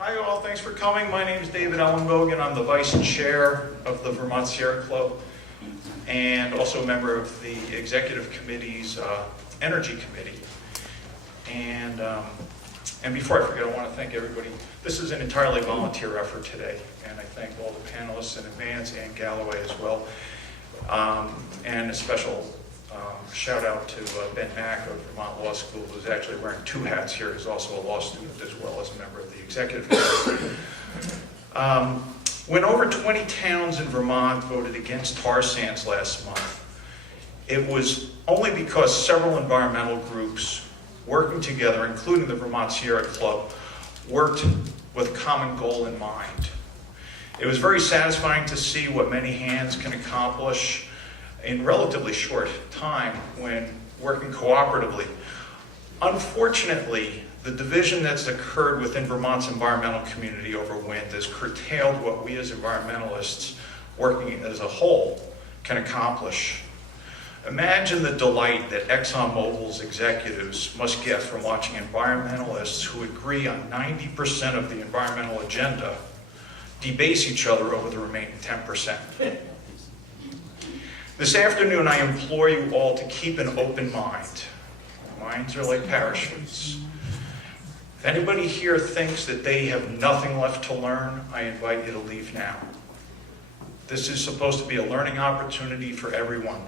Hi all, thanks for coming. My name is David Ellenbogen. I'm the Vice Chair of the Vermont Sierra Club and also a member of the Executive Committee's Energy Committee. And before I forget, I want to thank everybody. This is an entirely volunteer effort today, and I thank all the panelists in advance and Galloway as well. And a special shout out to Ben Mack of Vermont Law School, who's actually wearing two hats here. He's also a law student as well as a member of the executive committee. When over 20 towns in Vermont voted against tar sands last month, it was only because several environmental groups working together, including the Vermont Sierra Club, worked with a common goal in mind. It was very satisfying to see what many hands can accomplish in relatively short time when working cooperatively. Unfortunately, the division that's occurred within Vermont's environmental community over wind has curtailed what we as environmentalists working as a whole can accomplish. Imagine the delight that ExxonMobil's executives must get from watching environmentalists who agree on 90% of the environmental agenda debase each other over the remaining 10%. This afternoon, I implore you all to keep an open mind. Minds are like parachutes. If anybody here thinks that they have nothing left to learn, I invite you to leave now. This is supposed to be a learning opportunity for everyone.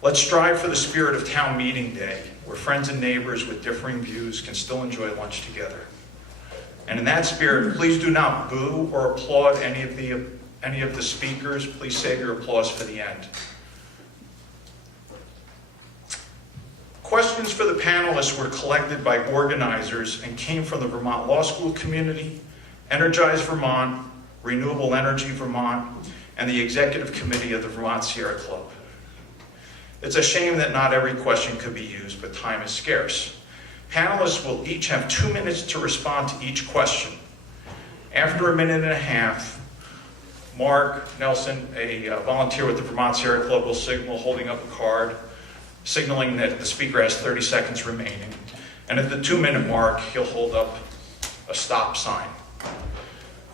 Let's strive for the spirit of town meeting day, where friends and neighbors with differing views can still enjoy lunch together. And in that spirit, please do not boo or applaud any of the speakers. Please save your applause for the end. Questions for the panelists were collected by organizers and came from the Vermont Law School community, Energize Vermont, Renewable Energy Vermont, and the Executive Committee of the Vermont Sierra Club. It's a shame that not every question could be used, but time is scarce. Panelists will each have 2 minutes to respond to each question. After a minute and a half, Mark Nelson, a volunteer with the Vermont Sierra Club, will signal holding up a card, signaling that the speaker has 30 seconds remaining. And at the 2-minute mark, he'll hold up a stop sign.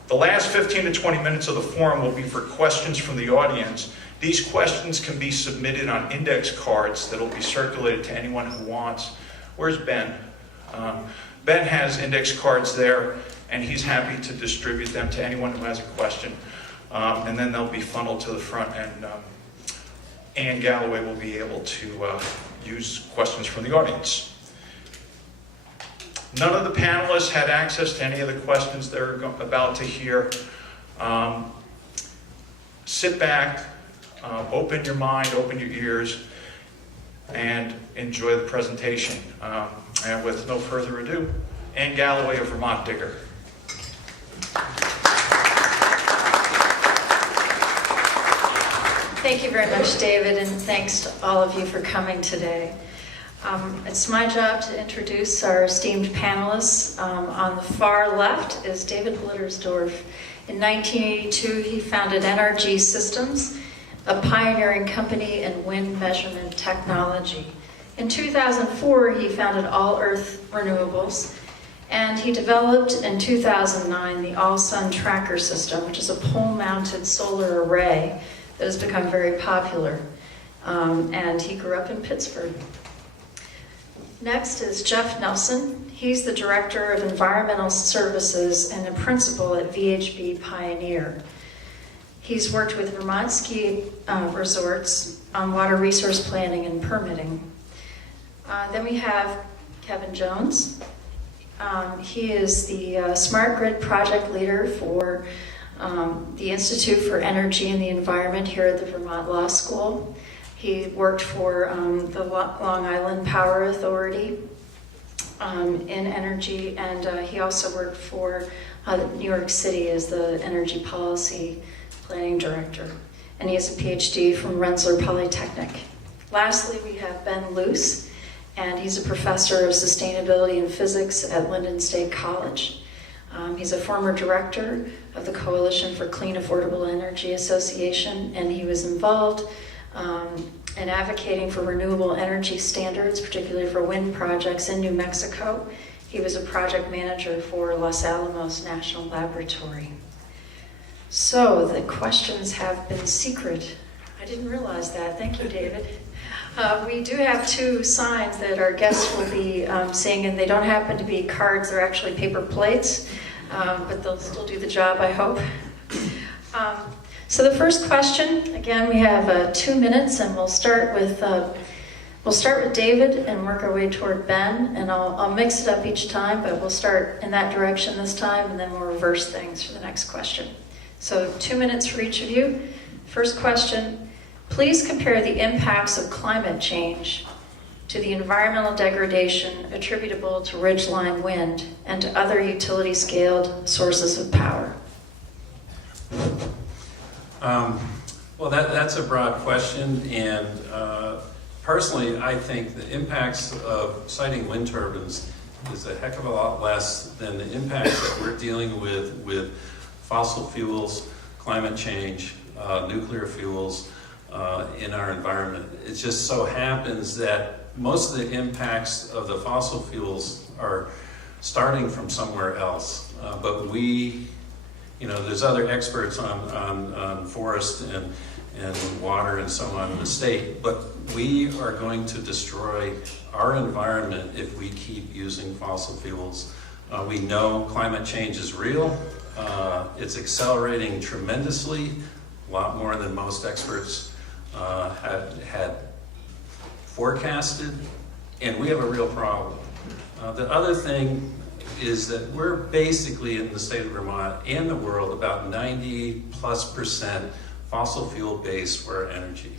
The last 15 to 20 minutes of the forum will be for questions from the audience. These questions can be submitted on index cards that will be circulated to anyone who wants. Where's Ben? Ben has index cards there, and he's happy to distribute them to anyone who has a question. And then they'll be funneled to the front, and Ann Galloway will be able to use questions from the audience. None of the panelists had access to any of the questions they're about to hear. Sit back, open your mind, open your ears, and enjoy the presentation. And with no further ado, Ann Galloway of Vermont Digger. Thank you very much, David, and thanks to all of you for coming today. It's my job to introduce our esteemed panelists. On the far left is David Blittersdorf. In 1982, he founded NRG Systems, a pioneering company in wind measurement technology. In 2004, he founded All Earth Renewables, and he developed in 2009 the All Sun Tracker System, which is a pole-mounted solar array that has become very popular. And he grew up in Pittsburgh. Next is Jeff Nelson. He's the Director of Environmental Services and a principal at VHB Pioneer. He's worked with Vermont Ski Resorts on water resource planning and permitting. Then we have Kevin Jones. He is the Smart Grid Project Leader for the Institute for Energy and the Environment here at the Vermont Law School. He worked for the Long Island Power Authority in energy, and he also worked for New York City as the Energy Policy Planning Director. And he has a PhD from Rensselaer Polytechnic. Lastly, we have Ben Luce, and he's a professor of sustainability and physics at Linden State College. He's a former director of the Coalition for Clean Affordable Energy Association, and he was involved in advocating for renewable energy standards, particularly for wind projects in New Mexico. He was a project manager for Los Alamos National Laboratory. So the questions have been secret. I didn't realize that. Thank you, David. We do have 2 signs that our guests will be seeing, and they don't happen to be cards, they're actually paper plates, but they'll still do the job, I hope. So the first question, again, we have 2 minutes, and we'll start with David and work our way toward Ben, and I'll mix it up each time, but we'll start in that direction this time, and then we'll reverse things for the next question. So 2 minutes for each of you. First question, please compare the impacts of climate change to the environmental degradation attributable to ridgeline wind and to other utility-scaled sources of power. Well, that's a broad question, and personally, I think the impacts of siting wind turbines is a heck of a lot less than the impacts that we're dealing with fossil fuels, climate change, nuclear fuels in our environment. It just so happens that most of the impacts of the fossil fuels are starting from somewhere else, but we, there's other experts on forest and water and so on in the state, but we are going to destroy our environment if we keep using fossil fuels. We know climate change is real. It's accelerating tremendously, a lot more than most experts had forecasted, and we have a real problem. The other thing is that we're basically in the state of Vermont and the world about 90+% fossil fuel based for our energy.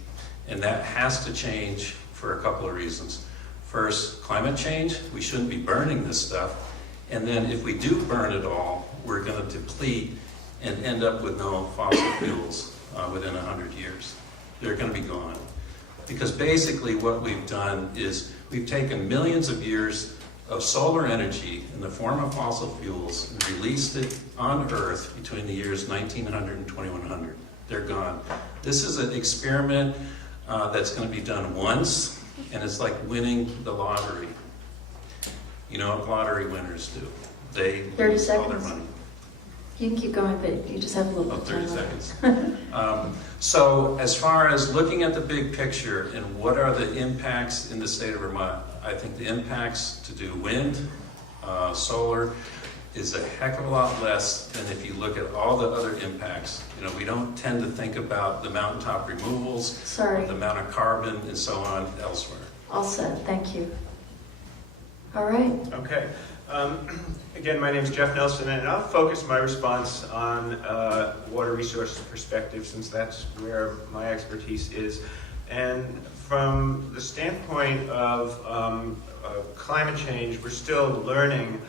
And that has to change for a couple of reasons. First, climate change, we shouldn't be burning this stuff. And then if we do burn it all, we're going to deplete and end up with no fossil fuels within 100 years. They're going to be gone. Because basically what we've done is we've taken millions of years of solar energy in the form of fossil fuels and released it on Earth between the years 1900 and 2100. They're gone. This is an experiment that's going to be done once, and it's like winning the lottery. You know what lottery winners do? They 30 lose all their seconds. money. You can keep going, but you just have a little bit of 30 time. seconds. So as far as looking at the big picture and what are the impacts in the state of Vermont, I think the impacts to do wind, solar, is a heck of a lot less than if you look at all the other impacts. We don't tend to think about the mountaintop removals, Sorry. the amount of carbon and so on elsewhere. All set, thank you. All right. Okay. Again, my name is Jeff Nelson, and I'll focus my response on water resources perspective, since that's where my expertise is. And from the standpoint of climate change, we're still learning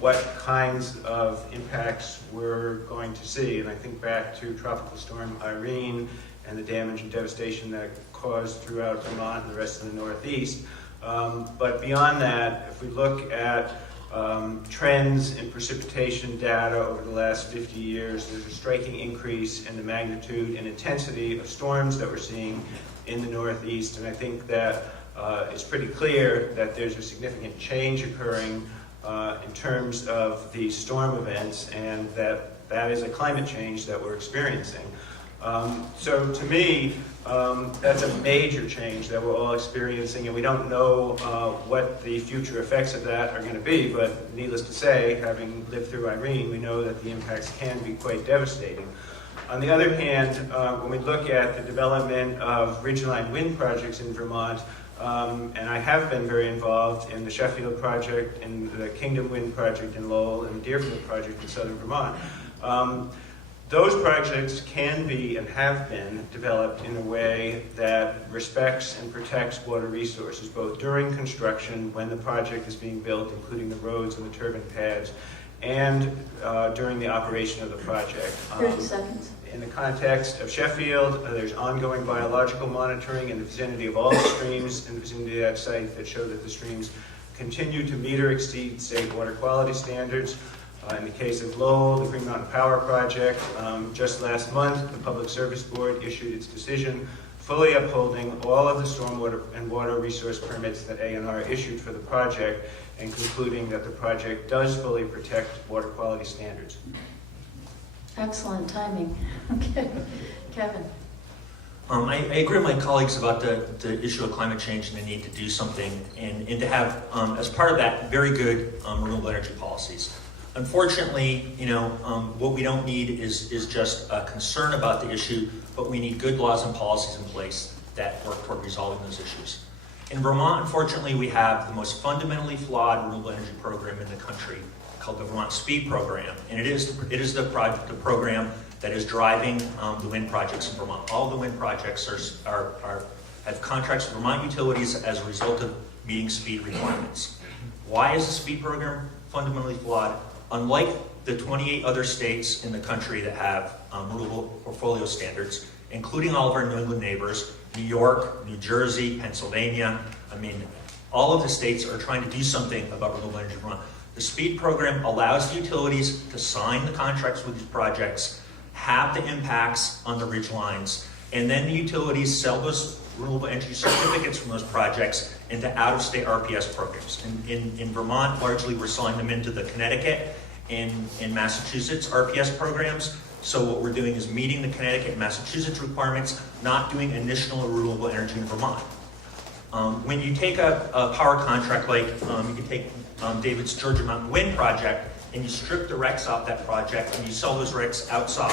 what kinds of impacts we're going to see. And I think back to Tropical Storm Irene and the damage and devastation that it caused throughout Vermont and the rest of the Northeast. But beyond that, if we look at trends in precipitation data over the last 50 years, there's a striking increase in the magnitude and intensity of storms that we're seeing in the Northeast. And I think that it's pretty clear that there's a significant change occurring in terms of the storm events, and that is a climate change that we're experiencing. So to me, that's a major change that we're all experiencing, and we don't know what the future effects of that are going to be, but needless to say, having lived through Irene, we know that the impacts can be quite devastating. On the other hand, when we look at the development of ridgeline wind projects in Vermont, and I have been very involved in the Sheffield project, in the Kingdom Wind project in Lowell, and the Deerfield project in southern Vermont. Those projects can be and have been developed in a way that respects and protects water resources, both during construction, when the project is being built, including the roads and the turbine pads, and during the operation of the project. 30 seconds. In the context of Sheffield, there's ongoing biological monitoring in the vicinity of all the streams in the vicinity of that site that show that the streams continue to meet or exceed state water quality standards. In the case of Lowell, the Green Mountain Power Project, just last month, the Public Service Board issued its decision fully upholding all of the stormwater and water resource permits that A&R issued for the project, and concluding that the project does fully protect water quality standards. Excellent timing. Okay, Kevin. I agree with my colleagues about the issue of climate change and the need to do something, and to have, as part of that, very good renewable energy policies. Unfortunately, what we don't need is just a concern about the issue, but we need good laws and policies in place that work toward resolving those issues. In Vermont, unfortunately, we have the most fundamentally flawed renewable energy program in the country, called the Vermont SPEED program, and it is the program that is driving the wind projects in Vermont. All the wind projects have contracts with Vermont utilities as a result of meeting SPEED requirements. Why is the SPEED program fundamentally flawed? Unlike the 28 other states in the country that have renewable portfolio standards, including all of our New England neighbors, New York, New Jersey, Pennsylvania, all of the states are trying to do something about renewable energy in Vermont. The SPEED program allows the utilities to sign the contracts with these projects, have the impacts on the ridge lines, and then the utilities sell those renewable energy certificates from those projects into out-of-state RPS programs. In Vermont, largely we're selling them into the Connecticut and Massachusetts RPS programs. So what we're doing is meeting the Connecticut and Massachusetts requirements, not doing initial renewable energy in Vermont. When you take a power contract like you can take David's Georgia Mountain Wind project, and you strip the RECs off that project and you sell those RECs outside,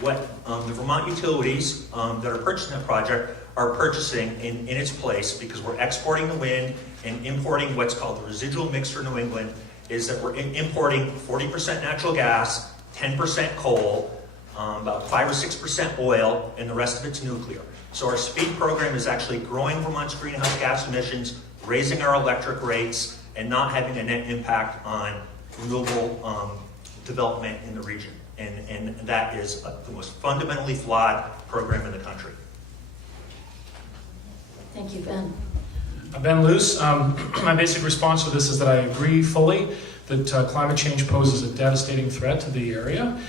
what the Vermont utilities that are purchasing that project are purchasing in its place, because we're exporting the wind and importing what's called the residual mix for New England, is that we're importing 40% natural gas, 10% coal, about 5 or 6% oil, and the rest of it's nuclear. So our SPEED program is actually growing Vermont's greenhouse gas emissions, raising our electric rates, and not having a net impact on renewable development in the region. And that is the most fundamentally flawed program in the country. Thank you, Ben. Ben Luce. My basic response to this is that I agree fully that climate change poses a devastating threat to the area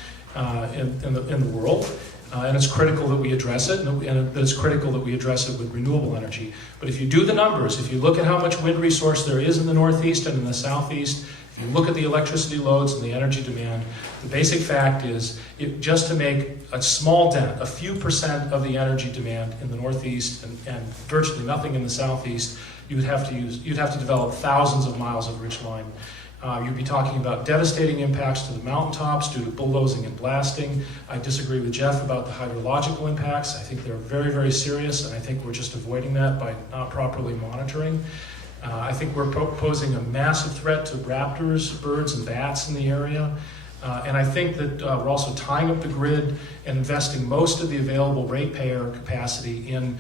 in the world. And it's critical that we address it, and it's critical that we address it with renewable energy. But if you do the numbers, if you look at how much wind resource there is in the Northeast and in the Southeast, if you look at the electricity loads and the energy demand, the basic fact is just to make a small dent, a few percent of the energy demand in the Northeast and virtually nothing in the Southeast, you'd have to develop thousands of miles of ridge line. You'd be talking about devastating impacts to the mountaintops due to bulldozing and blasting. I disagree with Jeff about the hydrological impacts. I think they're very, very serious, and I think we're just avoiding that by not properly monitoring. I think we're posing a massive threat to raptors, birds, and bats in the area. And I think that we're also tying up the grid and investing most of the available ratepayer capacity in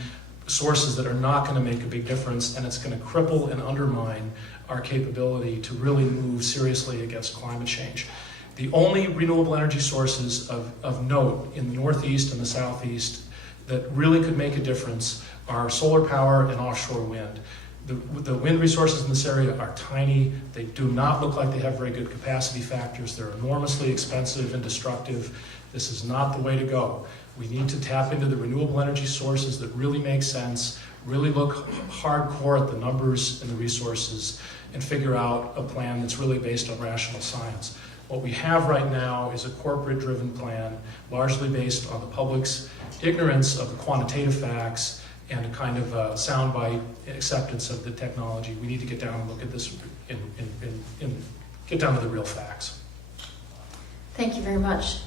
sources that are not going to make a big difference, and it's going to cripple and undermine our capability to really move seriously against climate change. The only renewable energy sources of note in the Northeast and the Southeast that really could make a difference are solar power and offshore wind. The wind resources in this area are tiny. They do not look like they have very good capacity factors. They're enormously expensive and destructive. This is not the way to go. We need to tap into the renewable energy sources that really make sense, really look hardcore at the numbers and the resources, and figure out a plan that's really based on rational science. What we have right now is a corporate-driven plan, largely based on the public's ignorance of the quantitative facts and a kind of soundbite acceptance of the technology. We need to get down and look at this and get down to the real facts. Thank you very much.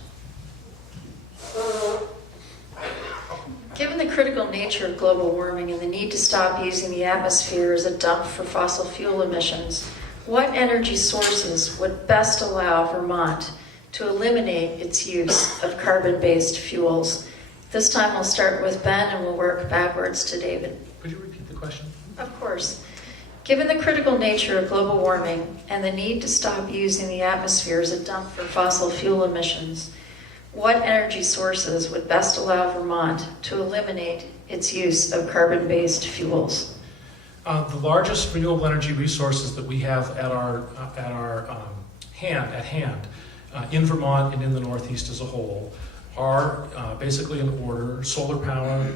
Given the critical nature of global warming and the need to stop using the atmosphere as a dump for fossil fuel emissions, what energy sources would best allow Vermont to eliminate its use of carbon-based fuels? This time we'll start with Ben and we'll work backwards to David. Could you repeat the question? Of course. Given the critical nature of global warming and the need to stop using the atmosphere as a dump for fossil fuel emissions, what energy sources would best allow Vermont to eliminate its use of carbon-based fuels? The largest renewable energy resources that we have at hand in Vermont and in the Northeast as a whole are basically in order: solar power,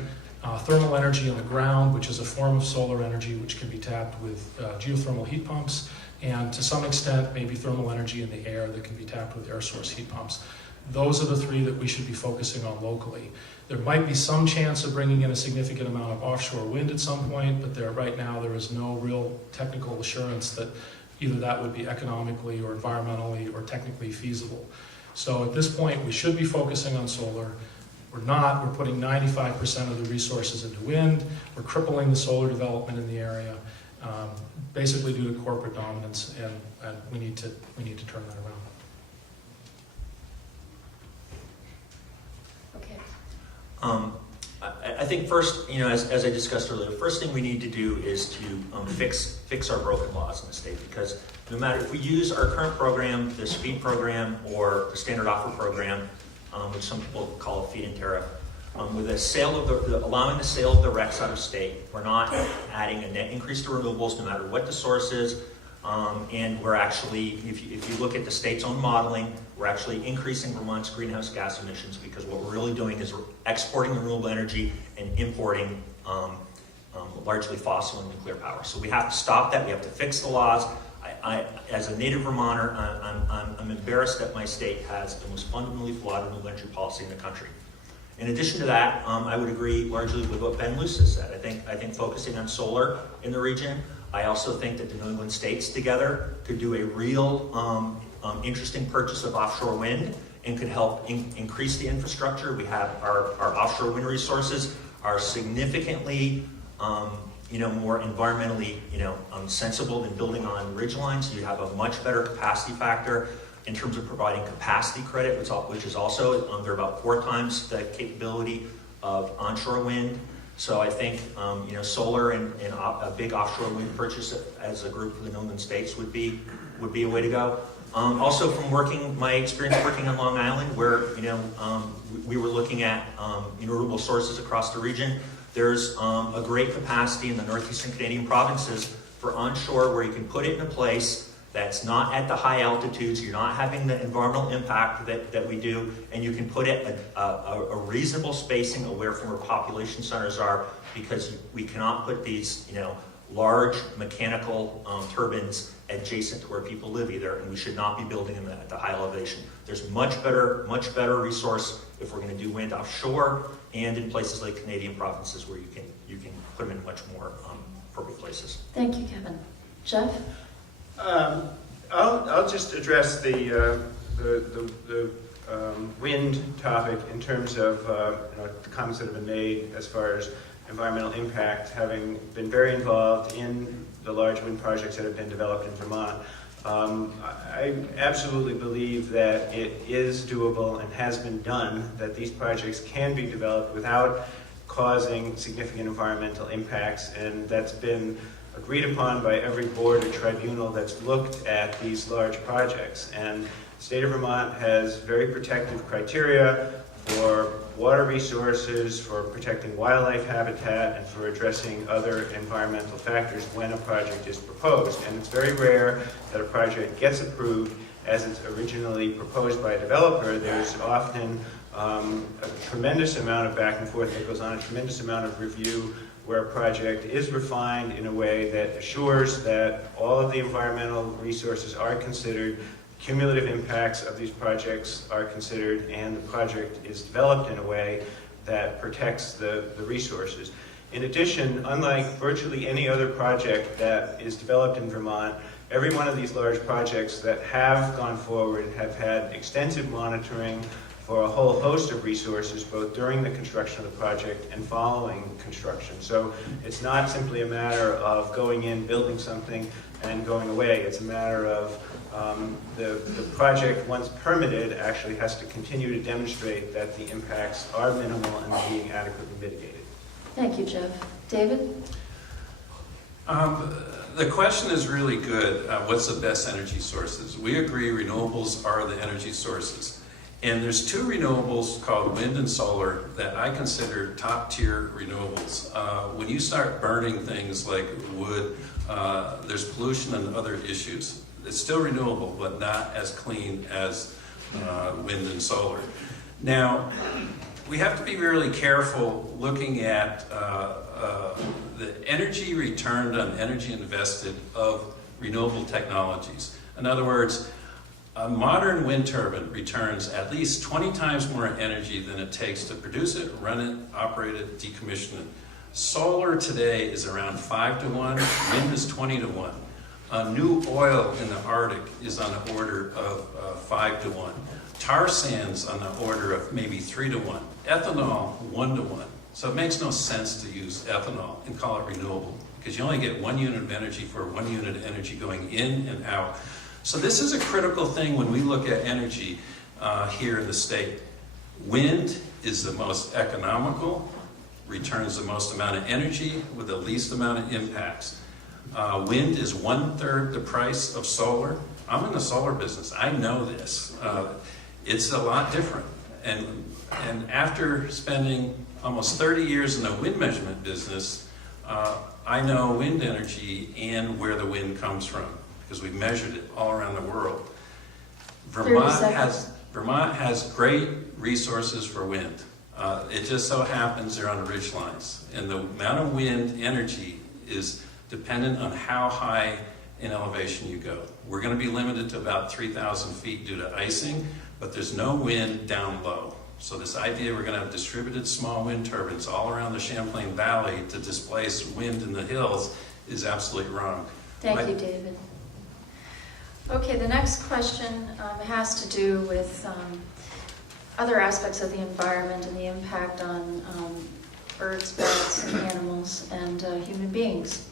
thermal energy in the ground, which is a form of solar energy which can be tapped with geothermal heat pumps, and to some extent maybe thermal energy in the air that can be tapped with air source heat pumps. Those are the three that we should be focusing on locally. There might be some chance of bringing in a significant amount of offshore wind at some point, but right now there is no real technical assurance that either that would be economically or environmentally or technically feasible. So at this point, we should be focusing on solar. We're not. We're putting 95% of the resources into wind. We're crippling the solar development in the area, basically due to corporate dominance, and we need to turn that around. Okay. I think first, as I discussed earlier, the first thing we need to do is to fix our broken laws in the state, because no matter if we use our current program, the speed program, or the standard offer program, which some people call a feed-in tariff, with the sale of allowing the sale of the RECs out of state, we're not adding a net increase to renewables no matter what the source is. And we're actually, if you look at the state's own modeling, we're actually increasing Vermont's greenhouse gas emissions, because what we're really doing is we're exporting renewable energy and importing largely fossil and nuclear power. So we have to stop that. We have to fix the laws. As a native Vermonter, I'm embarrassed that my state has the most fundamentally flawed renewable energy policy in the country. In addition to that, I would agree largely with what Ben Luce has said. I think focusing on solar in the region. I also think that the New England states together could do a real interesting purchase of offshore wind and could help increase the infrastructure. We have our offshore wind resources are significantly more environmentally sensible than building on ridge lines. You have a much better capacity factor in terms of providing capacity credit, which is also they're about 4 times the capability of onshore wind. So I think solar and a big offshore wind purchase as a group for the New England states would be a way to go. Also, from my experience working on Long Island, where we were looking at renewable sources across the region, there's a great capacity in the northeastern Canadian provinces for onshore, where you can put it in a place that's not at the high altitudes, you're not having the environmental impact that we do, and you can put it a reasonable spacing away from where population centers are, because we cannot put these large mechanical turbines adjacent to where people live either, and we should not be building them at the high elevation. There's much better resource if we're going to do wind offshore and in places like Canadian provinces where you can put them in much more appropriate places. Thank you, Kevin. Jeff? I'll just address the wind topic in terms of the comments that have been made as far as environmental impact, having been very involved in the large wind projects that have been developed in Vermont. I absolutely believe that it is doable and has been done, that these projects can be developed without causing significant environmental impacts, and that's been agreed upon by every board or tribunal that's looked at these large projects. And the state of Vermont has very protective criteria for water resources, for protecting wildlife habitat, and for addressing other environmental factors when a project is proposed. And it's very rare that a project gets approved as it's originally proposed by a developer. There's often a tremendous amount of back and forth that goes on, a tremendous amount of review, where a project is refined in a way that assures that all of the environmental resources are considered, cumulative impacts of these projects are considered, and the project is developed in a way that protects the resources. In addition, unlike virtually any other project that is developed in Vermont, every one of these large projects that have gone forward have had extensive monitoring for a whole host of resources, both during the construction of the project and following construction. So it's not simply a matter of going in, building something, and going away. It's a matter of the project, once permitted, actually has to continue to demonstrate that the impacts are minimal and are being adequately mitigated. Thank you, Jeff. David? The question is really good. What's the best energy sources? We agree renewables are the energy sources. And there's 2 renewables called wind and solar that I consider top tier renewables. When you start burning things like wood, there's pollution and other issues. It's still renewable, but not as clean as wind and solar. Now, we have to be really careful looking at the energy returned on energy invested of renewable technologies. In other words, a modern wind turbine returns at least 20 times more energy than it takes to produce it, run it, operate it, decommission it. Solar today is around 5 to 1, wind is 20 to 1. New oil in the Arctic is on the order of 5 to 1. Tar sands on the order of maybe 3 to 1. Ethanol, 1 to 1. So it makes no sense to use ethanol and call it renewable, because you only get 1 unit of energy for 1 unit of energy going in and out. So this is a critical thing when we look at energy here in the state. Wind is the most economical, returns the most amount of energy with the least amount of impacts. Wind is 1/3 the price of solar. I'm in the solar business. I know this. It's a lot different. And after spending almost 30 years in the wind measurement business, I know wind energy and where the wind comes from, because we measured it all around the world. Vermont has great resources for wind. It just so happens they're on ridge lines, and the amount of wind energy is dependent on how high in elevation you go. We're going to be limited to about 3,000 feet due to icing, but there's no wind down low. So this idea we're going to have distributed small wind turbines all around the Champlain Valley to displace wind in the hills is absolutely wrong. Thank you, David. Okay, the next question has to do with other aspects of the environment and the impact on birds, bats, and animals, and human beings.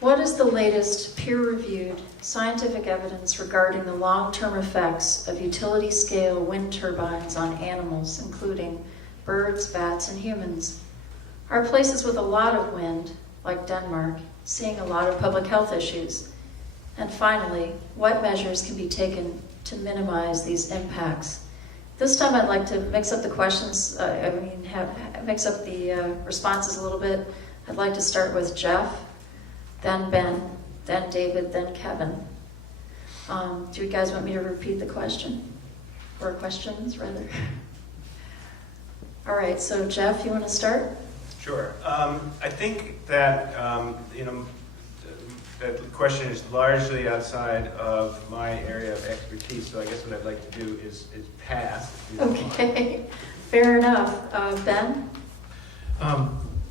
What is the latest peer-reviewed scientific evidence regarding the long-term effects of utility-scale wind turbines on animals, including birds, bats, and humans? Are places with a lot of wind, like Denmark, seeing a lot of public health issues? And finally, what measures can be taken to minimize these impacts? This time I'd like to mix up the questions, mix up the responses a little bit. I'd like to start with Jeff, then Ben, then David, then Kevin. Do you guys want me to repeat the question? Or questions, rather? All right, so Jeff, you want to start? Sure. I think that, that the question is largely outside of my area of expertise, so I guess what I'd like to do is pass. If you don't mind. Okay, fair enough. Ben?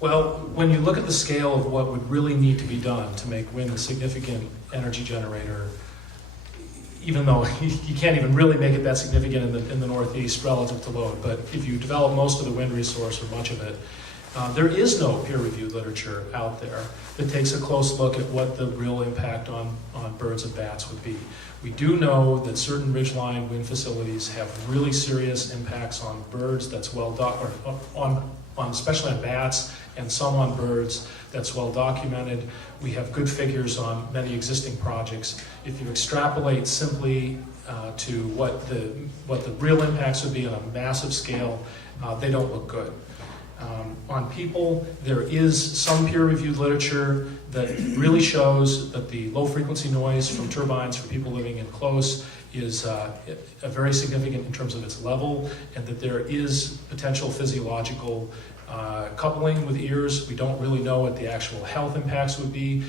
Well, when you look at the scale of what would really need to be done to make wind a significant energy generator, even though you can't even really make it that significant in the Northeast relative to load, but if you develop most of the wind resource or much of it, there is no peer-reviewed literature out there that takes a close look at what the real impact on birds and bats would be. We do know that certain ridgeline wind facilities have really serious impacts on birds. That's especially on bats, and some on birds. That's well documented. We have good figures on many existing projects. If you extrapolate simply to what the real impacts would be on a massive scale, they don't look good. On people, there is some peer-reviewed literature that really shows that the low-frequency noise from turbines for people living in close is very significant in terms of its level, and that there is potential physiological coupling with ears. We don't really know what the actual health impacts would be.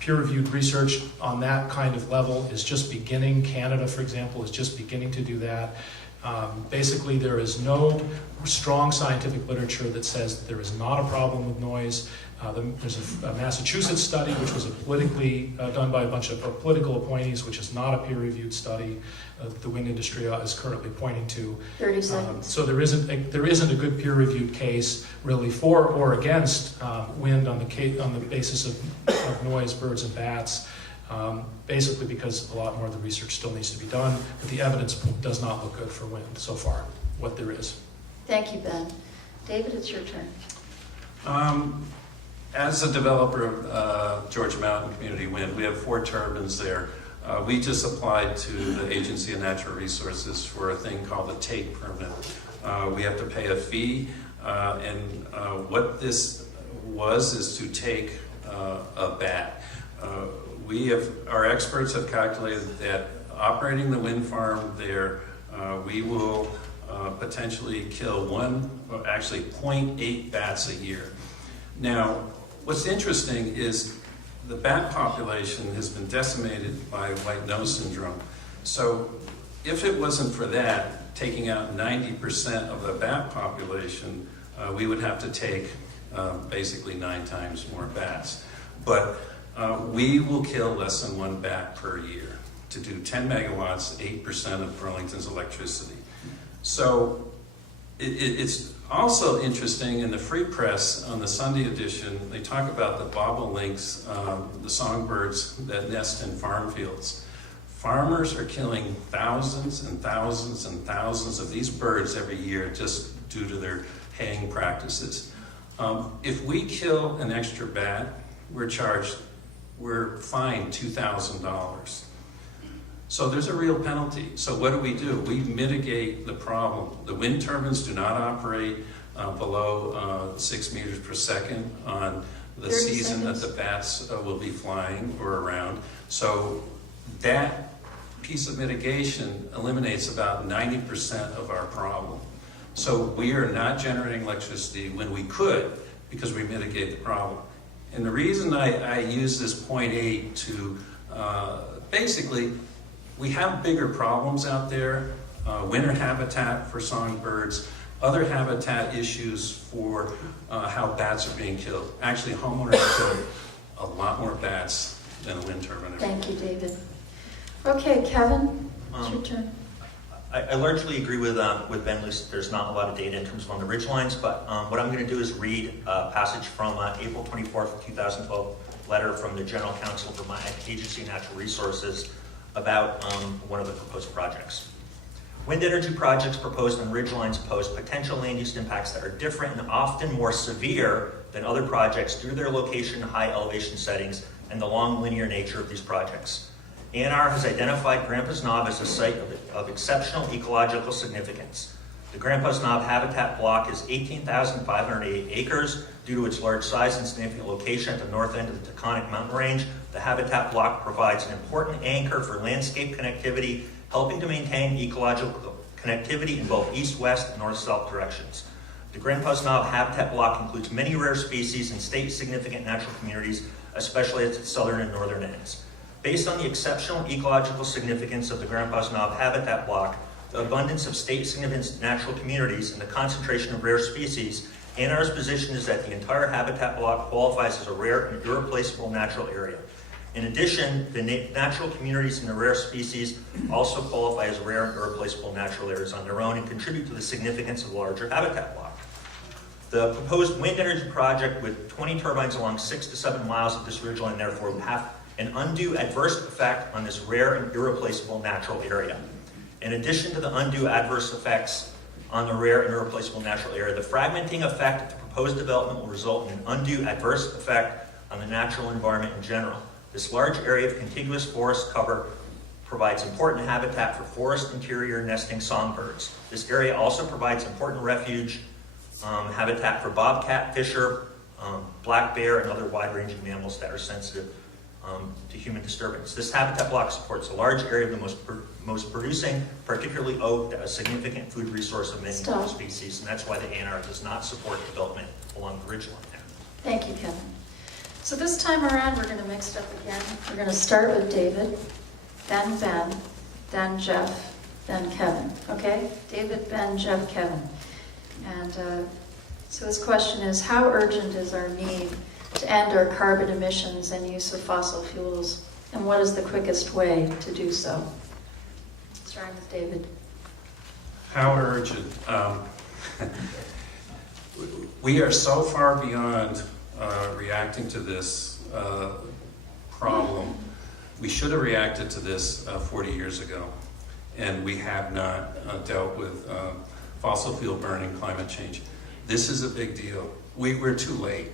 Peer-reviewed research on that kind of level is just beginning. Canada, for example, is just beginning to do that. Basically, there is no strong scientific literature that says that there is not a problem with noise. There's a Massachusetts study, which was politically done by a bunch of political appointees, which is not a peer-reviewed study that the wind industry is currently pointing to. 30 seconds. So there isn't a good peer-reviewed case really for or against wind on the basis of noise, birds, and bats. Basically because a lot more of the research still needs to be done, but the evidence does not look good for wind so far, what there is. Thank you, Ben. David, it's your turn. As a developer of Georgia Mountain Community Wind, we have 4 turbines there. We just applied to the Agency of Natural Resources for a thing called a take permit. We have to pay a fee, and what this is to take a bat. Our experts have calculated that operating the wind farm there, we will potentially kill 0.8 bats a year. Now, what's interesting is the bat population has been decimated by white nose syndrome. So if it wasn't for that, taking out 90% of the bat population, we would have to take basically 9 times more bats. But we will kill less than 1 bat per year to do 10 megawatts, 8% of Burlington's electricity. So it's also interesting in the Free Press on the Sunday edition, they talk about the bobolinks, the songbirds that nest in farm fields. Farmers are killing thousands and thousands and thousands of these birds every year just due to their haying practices. If we kill an extra bat, we're fined $2,000. So there's a real penalty. So what do? We mitigate the problem. The wind turbines do not operate below 6 meters per second on the 30 season seconds. that the bats will be flying or around. So that piece of mitigation eliminates about 90% of our problem. So we are not generating electricity when we could because we mitigate the problem. And the reason I use this 0.8 to basically, we have bigger problems out there, winter habitat for songbirds, other habitat issues for how bats are being killed. Actually, homeowners kill a lot more bats than a wind turbine. Thank you, David. Okay, Kevin, it's your turn. I largely agree with Ben Luce. There's not a lot of data in terms of on the ridgelines, but what I'm going to do is read a passage from April 24th, 2012 letter from the General Counsel of Vermont Agency of Natural Resources about one of the proposed projects. Wind energy projects proposed on ridgelines pose potential land use impacts that are different and often more severe than other projects due to their location, high elevation settings, and the long linear nature of these projects. ANR has identified Grandpa's Knob as a site of exceptional ecological significance. The Grandpa's Knob habitat block is 18,508 acres. Due to its large size and significant location at the north end of the Taconic mountain range, the habitat block provides an important anchor for landscape connectivity, helping to maintain ecological connectivity in both east-west and north-south directions. The Grandpa's Knob habitat block includes many rare species and state-significant natural communities, especially at its southern and northern ends. Based on the exceptional ecological significance of the Grandpa's Knob habitat block, the abundance of state-significant natural communities, and the concentration of rare species, ANR's position is that the entire habitat block qualifies as a rare and irreplaceable natural area. In addition, the natural communities and the rare species also qualify as rare and irreplaceable natural areas on their own and contribute to the significance of the larger habitat block. The proposed wind energy project with 20 turbines along 6 to 7 miles of this ridgeline therefore would have an undue adverse effect on this rare and irreplaceable natural area. In addition to the undue adverse effects on the rare and irreplaceable natural area, the fragmenting effect of the proposed development will result in an undue adverse effect on the natural environment in general. This large area of contiguous forest cover provides important habitat for forest interior nesting songbirds. This area also provides important refuge habitat for bobcat, fisher, black bear, and other wide-ranging mammals that are sensitive to human disturbance. This habitat block supports a large area of the most producing, particularly oak, a significant food resource of many species, and that's why the ANR does not support development along the ridgeline there. Thank you, Kevin. So this time around, we're going to mix it up again. We're going to start with David, then Ben, then Jeff, then Kevin. Okay? David, Ben, Jeff, Kevin. And so this question is, how urgent is our need to end our carbon emissions and use of fossil fuels? And what is the quickest way to do so? Starting with David. How urgent? We are so far beyond reacting to this problem. We should have reacted to this 40 years ago, and we have not dealt with fossil fuel burning, climate change. This is a big deal. We're too late,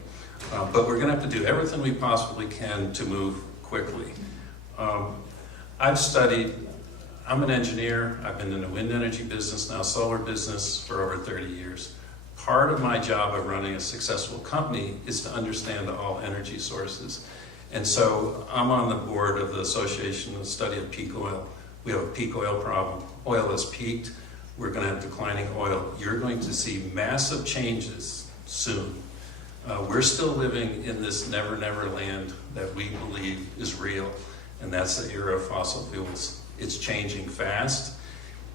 but we're going to have to do everything we possibly can to move quickly. I'm an engineer. I've been in the wind energy business, now solar business, for over 30 years. Part of my job of running a successful company is to understand all energy sources. And so I'm on the board of the Association of Study of Peak Oil. We have a peak oil problem. Oil has peaked. we're going to have declining oil. You're going to see massive changes soon. We're still living in this never, never land that we believe is real, and that's the era of fossil fuels. It's changing fast,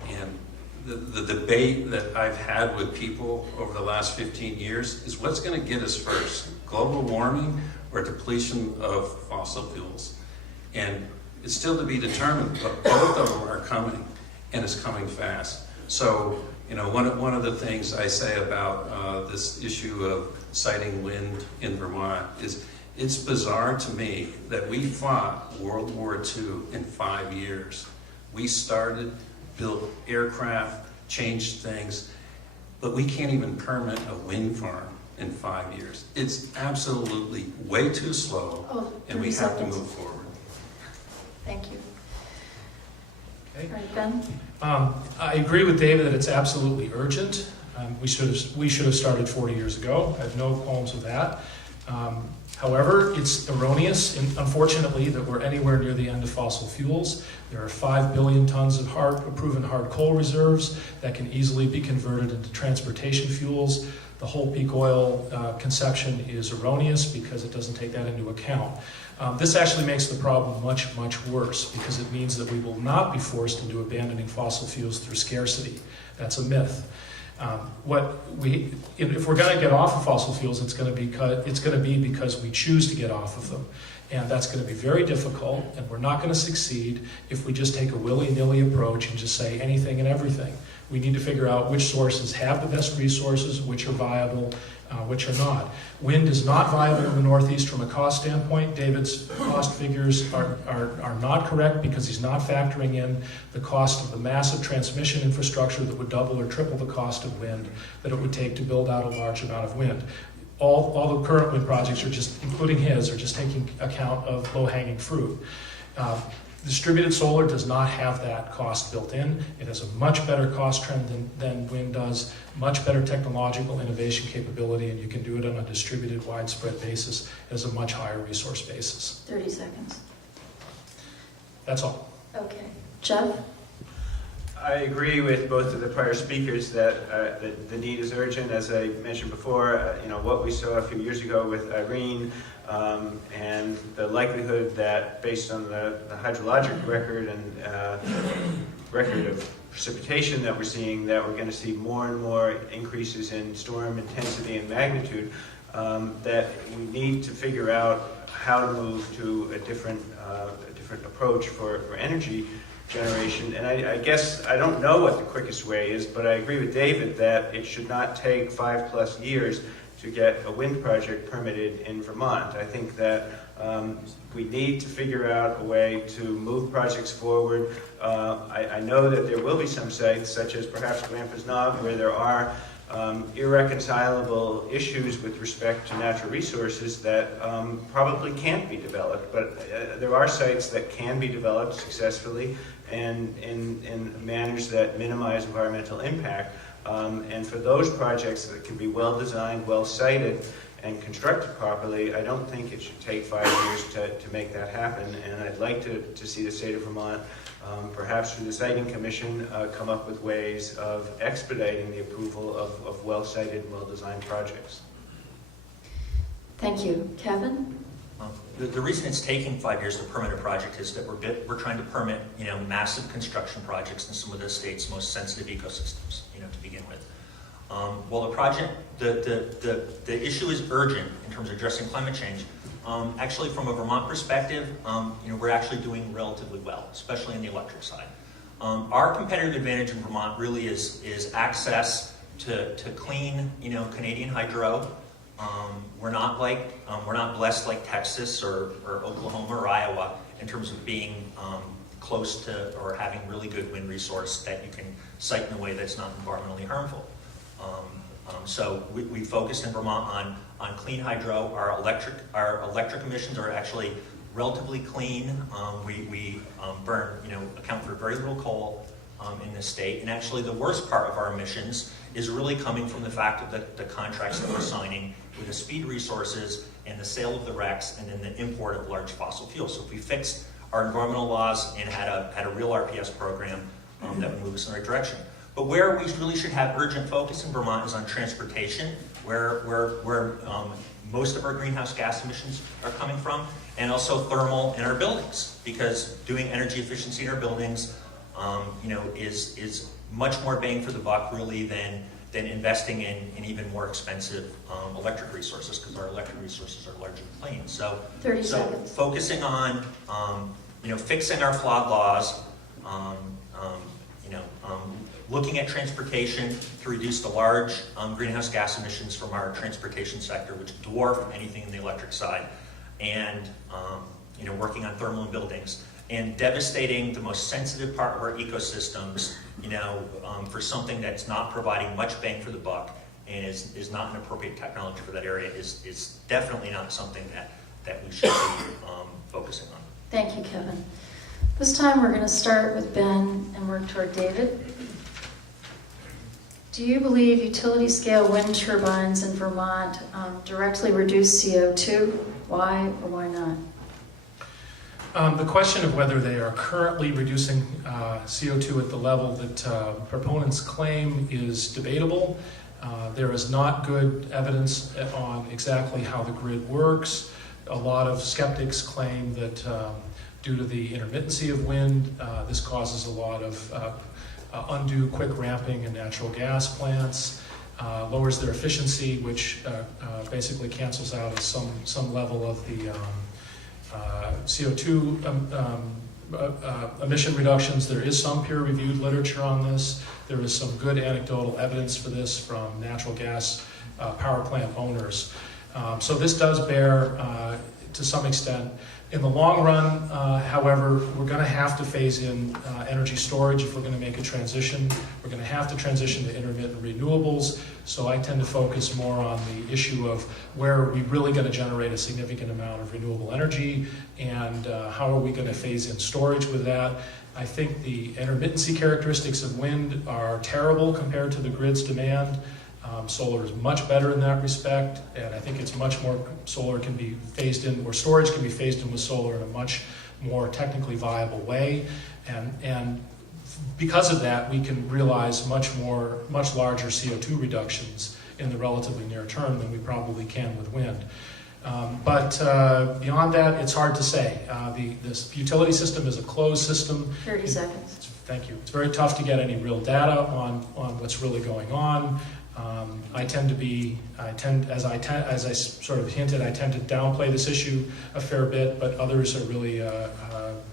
and the debate that I've had with people over the last 15 years is what's going to get us first, global warming or depletion of fossil fuels? And it's still to be determined, but both of them are coming, and it's coming fast. So, you know, one of the things I say about this issue of siting wind in Vermont is it's bizarre to me that we fought World War II in 5 years. We started, built aircraft, changed things, but we can't even permit a wind farm in 5 years. It's absolutely way too slow, Oh, and we 30 have to seconds. move forward. Thank you. Okay. All right, Ben? I agree with David that it's absolutely urgent. We should have started 40 years ago. I have no qualms with that. However, it's erroneous, unfortunately, that we're anywhere near the end of fossil fuels. There are 5 billion tons of proven hard coal reserves that can easily be converted into transportation fuels. The whole peak oil conception is erroneous because it doesn't take that into account. This actually makes the problem much, much worse because it means that we will not be forced into abandoning fossil fuels through scarcity. That's a myth. If we're going to get off of fossil fuels, it's going to be because we choose to get off of them. And that's going to be very difficult, and we're not going to succeed if we just take a willy-nilly approach and just say anything and everything. We need to figure out which sources have the best resources, which are viable, which are not. Wind is not viable in the Northeast from a cost standpoint. David's cost figures are not correct because he's not factoring in the cost of the massive transmission infrastructure that would double or triple the cost of wind that it would take to build out a large amount of wind. All the current wind projects are just, including his, are just taking account of low-hanging fruit. Distributed solar does not have that cost built in. It has a much better cost trend than wind does, much better technological innovation capability, and you can do it on a distributed, widespread basis. It has a much higher resource basis. 30 seconds. That's all. Okay. Jeff? I agree with both of the prior speakers that the need is urgent. As I mentioned before, what we saw a few years ago with Irene and the likelihood that based on the hydrologic record and record of precipitation that we're seeing, that we're going to see more and more increases in storm intensity and magnitude, that we need to figure out how to move to a different approach for energy generation. And I guess I don't know what the quickest way is, but I agree with David that it should not take 5+ years to get a wind project permitted in Vermont. I think that we need to figure out a way to move projects forward. I know that there will be some sites, such as perhaps Grampus Knob, where there are irreconcilable issues with respect to natural resources that probably can't be developed. But there are sites that can be developed successfully and in manners that minimize environmental impact. And for those projects that can be well designed, well sited, and constructed properly, I don't think it should take 5 years to make that happen. And I'd like to see the state of Vermont, perhaps through the Siting Commission, come up with ways of expediting the approval of well-sited and well-designed projects. Thank you. Kevin? The reason it's taking 5 years to permit a project is that we're trying to permit, massive construction projects in some of the state's most sensitive ecosystems, to begin with. Well, the project, the issue is urgent in terms of addressing climate change. Actually, from a Vermont perspective, we're actually doing relatively well, especially in the electric side. Our competitive advantage in Vermont really is access to clean, Canadian hydro. We're not blessed like Texas or Oklahoma or Iowa in terms of being close to or having really good wind resource that you can site in a way that's not environmentally harmful. So we focused in Vermont on clean hydro. Our electric emissions are actually relatively clean. We burn, account for very little coal in the state. And actually the worst part of our emissions is really coming from the fact that the contracts that we're signing with the speed resources and the sale of the RECs and then the import of large fossil fuels. So if we fixed our environmental laws and had a real RPS program, that would move us in the right direction. But where we really should have urgent focus in Vermont is on transportation, where most of our greenhouse gas emissions are coming from, and also thermal in our buildings, because doing energy efficiency in our buildings, is much more bang for the buck really than investing in even more expensive electric resources, because our electric resources are largely clean. So 30 seconds. focusing on fixing our flawed laws, looking at transportation to reduce the large greenhouse gas emissions from our transportation sector, which dwarf anything in the electric side, and working on thermal in buildings, and devastating the most sensitive part of our ecosystems, for something that's not providing much bang for the buck and is not an appropriate technology for that area is definitely not something that we should be focusing on. Thank you, Kevin. This time we're going to start with Ben and work toward David. Do you believe utility-scale wind turbines in Vermont directly reduce CO2? Why or why not? The question of whether they are currently reducing CO2 at the level that proponents claim is debatable. There is not good evidence on exactly how the grid works. A lot of skeptics claim that due to the intermittency of wind, this causes a lot of undue quick ramping in natural gas plants, lowers their efficiency, which basically cancels out some level of the CO2 emission reductions. There is some peer-reviewed literature on this. There is some good anecdotal evidence for this from natural gas power plant owners. So this does bear, to some extent. In the long run, however, we're going to have to phase in energy storage if we're going to make a transition. We're going to have to transition to intermittent renewables. So I tend to focus more on the issue of where are we really going to generate a significant amount of renewable energy, and how are we going to phase in storage with that. I think the intermittency characteristics of wind are terrible compared to the grid's demand. Solar is much better in that respect, and I think it's much more, solar can be phased in, or storage can be phased in with solar in a much more technically viable way. And because of that, we can realize much larger CO2 reductions in the relatively near term than we probably can with wind. But beyond that, it's hard to say. This utility system is a closed system. 30 seconds. Thank you. It's very tough to get any real data on what's really going on. As I sort of hinted, I tend to downplay this issue a fair bit, but others are really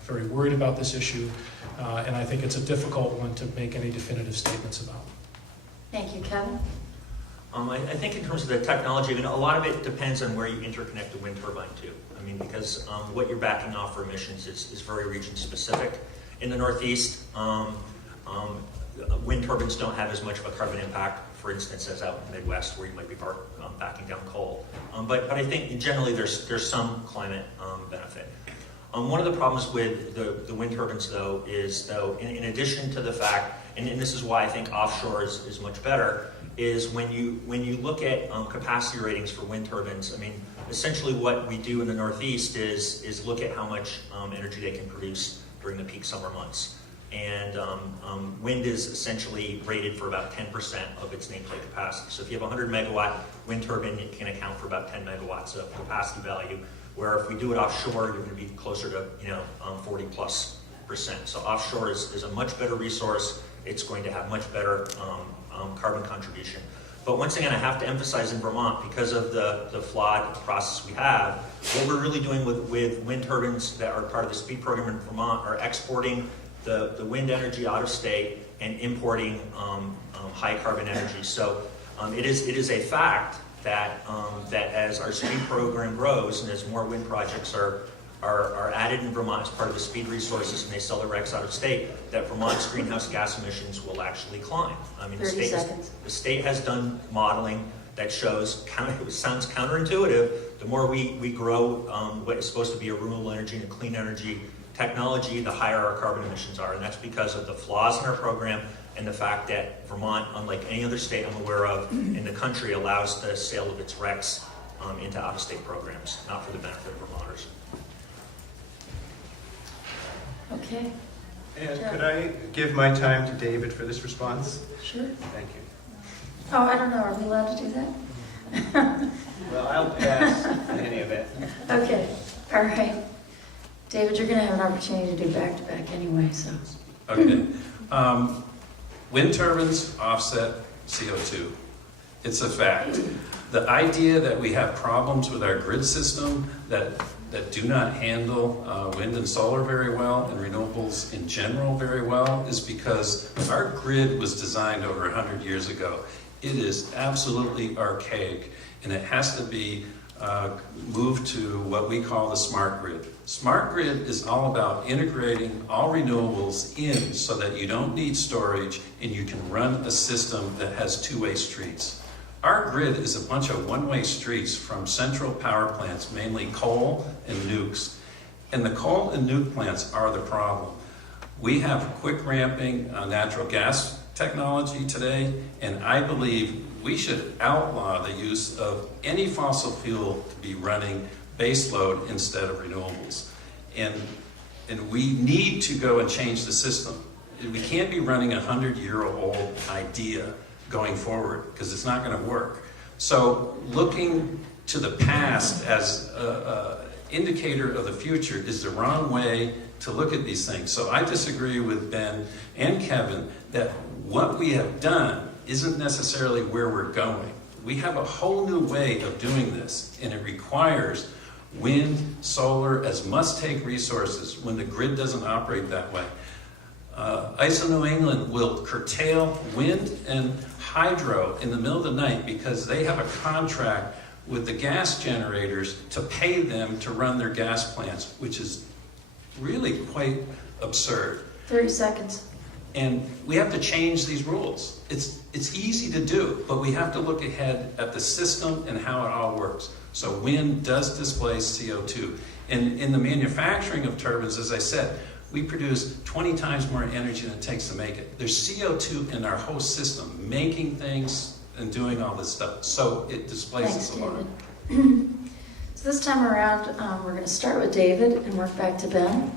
very worried about this issue, and I think it's a difficult one to make any definitive statements about. Thank you, Kevin. I think in terms of the technology, a lot of it depends on where you interconnect the wind turbine to. Because what you're backing off for emissions is very region specific. In the Northeast, wind turbines don't have as much of a carbon impact, for instance, as out in the Midwest, where you might be backing down coal. But I think generally there's some climate benefit. One of the problems with the wind turbines, though, is in addition to the fact, and this is why I think offshore is much better, is when you look at capacity ratings for wind turbines. Essentially what we do in the Northeast is look at how much energy they can produce during the peak summer months. And wind is essentially rated for about 10% of its nameplate capacity. So if you have a 100 megawatt wind turbine, it can account for about 10 megawatts of capacity value, where if we do it offshore, you're going to be closer to 40+%. So offshore is a much better resource. It's going to have much better carbon contribution. But once again, I have to emphasize in Vermont, because of the flawed process we have, what we're really doing with wind turbines that are part of the SPEED program in Vermont are exporting the wind energy out of state and importing high carbon energy. So it is a fact that as our SPEED program grows and as more wind projects are added in Vermont as part of the SPEED resources and they sell their RECs out of state, that Vermont's greenhouse gas emissions will actually climb. 30 seconds. The state has done modeling that shows, it sounds counterintuitive, the more we grow what is supposed to be a renewable energy and a clean energy technology, the higher our carbon emissions are. And that's because of the flaws in our program and the fact that Vermont, unlike any other state I'm aware of in the country, allows the sale of its RECs into out-of-state programs, not for the benefit of Vermonters. Okay. And could I give my time to David for this response? Sure. Thank you. Oh, I don't know, are we allowed to do that? Well, I'll pass in any event. Okay, all right. David, you're going to have an opportunity to do back-to-back anyway, so. Okay. Wind turbines offset CO2. It's a fact. The idea that we have problems with our grid system that do not handle wind and solar very well and renewables in general very well is because our grid was designed over 100 years ago. It is absolutely archaic, and it has to be moved to what we call the smart grid. Smart grid is all about integrating all renewables in so that you don't need storage and you can run a system that has two-way streets. Our grid is a bunch of one-way streets from central power plants, mainly coal and nukes. And the coal and nuke plants are the problem. We have quick ramping natural gas technology today, and I believe we should outlaw the use of any fossil fuel to be running base load instead of renewables. And we need to go and change the system. We can't be running a 100-year-old idea going forward because it's not going to work. So looking to the past as an indicator of the future is the wrong way to look at these things. So I disagree with Ben and Kevin that what we have done isn't necessarily where we're going. We have a whole new way of doing this, and it requires wind, solar as must-take resources when the grid doesn't operate that way. ISO New England will curtail wind and hydro in the middle of the night because they have a contract with the gas generators to pay them to run their gas plants, which is really quite absurd. 30 seconds. And we have to change these rules. It's easy to do, but we have to look ahead at the system and how it all works. So wind does displace CO2. And in the manufacturing of turbines, as I said, we produce 20 times more energy than it takes to make it. There's CO2 in our whole system, making things and doing all this stuff. So it displaces Thanks, a lot. David. So this time around, we're going to start with David and work back to Ben.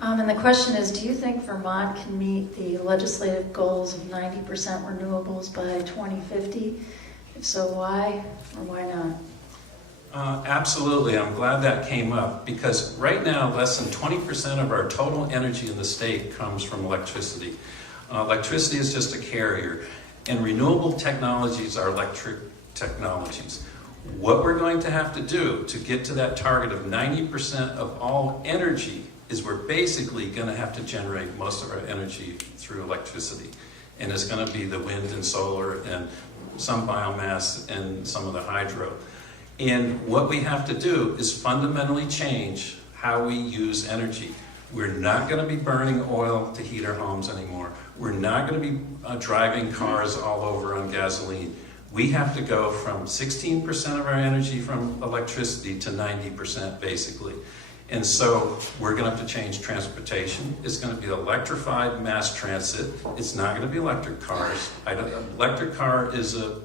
And the question is, do you think Vermont can meet the legislative goals of 90% renewables by 2050? If so, why or why not? Absolutely. I'm glad that came up because right now less than 20% of our total energy in the state comes from electricity. Electricity is just a carrier, and renewable technologies are electric technologies. What we're going to have to do to get to that target of 90% of all energy is we're basically going to have to generate most of our energy through electricity. And it's going to be the wind and solar and some biomass and some of the hydro. And what we have to do is fundamentally change how we use energy. We're not going to be burning oil to heat our homes anymore. We're not going to be driving cars all over on gasoline. We have to go from 16% of our energy from electricity to 90% basically. And so we're going to have to change transportation. It's going to be electrified mass transit. It's not going to be electric cars. Electric car is a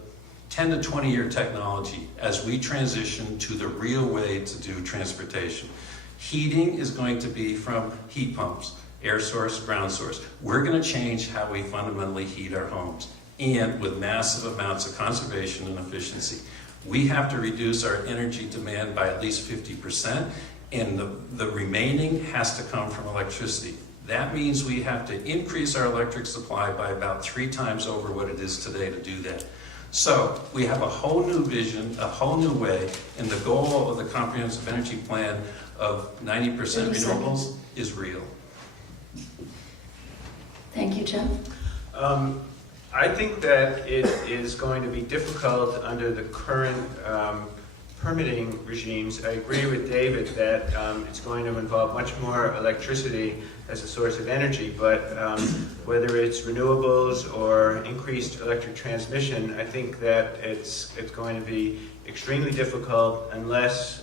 10 to 20 year technology as we transition to the real way to do transportation. Heating is going to be from heat pumps, air source, ground source. We're going to change how we fundamentally heat our homes, and with massive amounts of conservation and efficiency. We have to reduce our energy demand by at least 50%, and the remaining has to come from electricity. That means we have to increase our electric supply by about 3 times over what it is today to do that. So we have a whole new vision, a whole new way, and the goal of the Comprehensive Energy Plan of 90% renewables is real. Thank you, Jeff. I think that it is going to be difficult under the current permitting regimes. I agree with David that it's going to involve much more electricity as a source of energy, but whether it's renewables or increased electric transmission, I think that it's going to be extremely difficult unless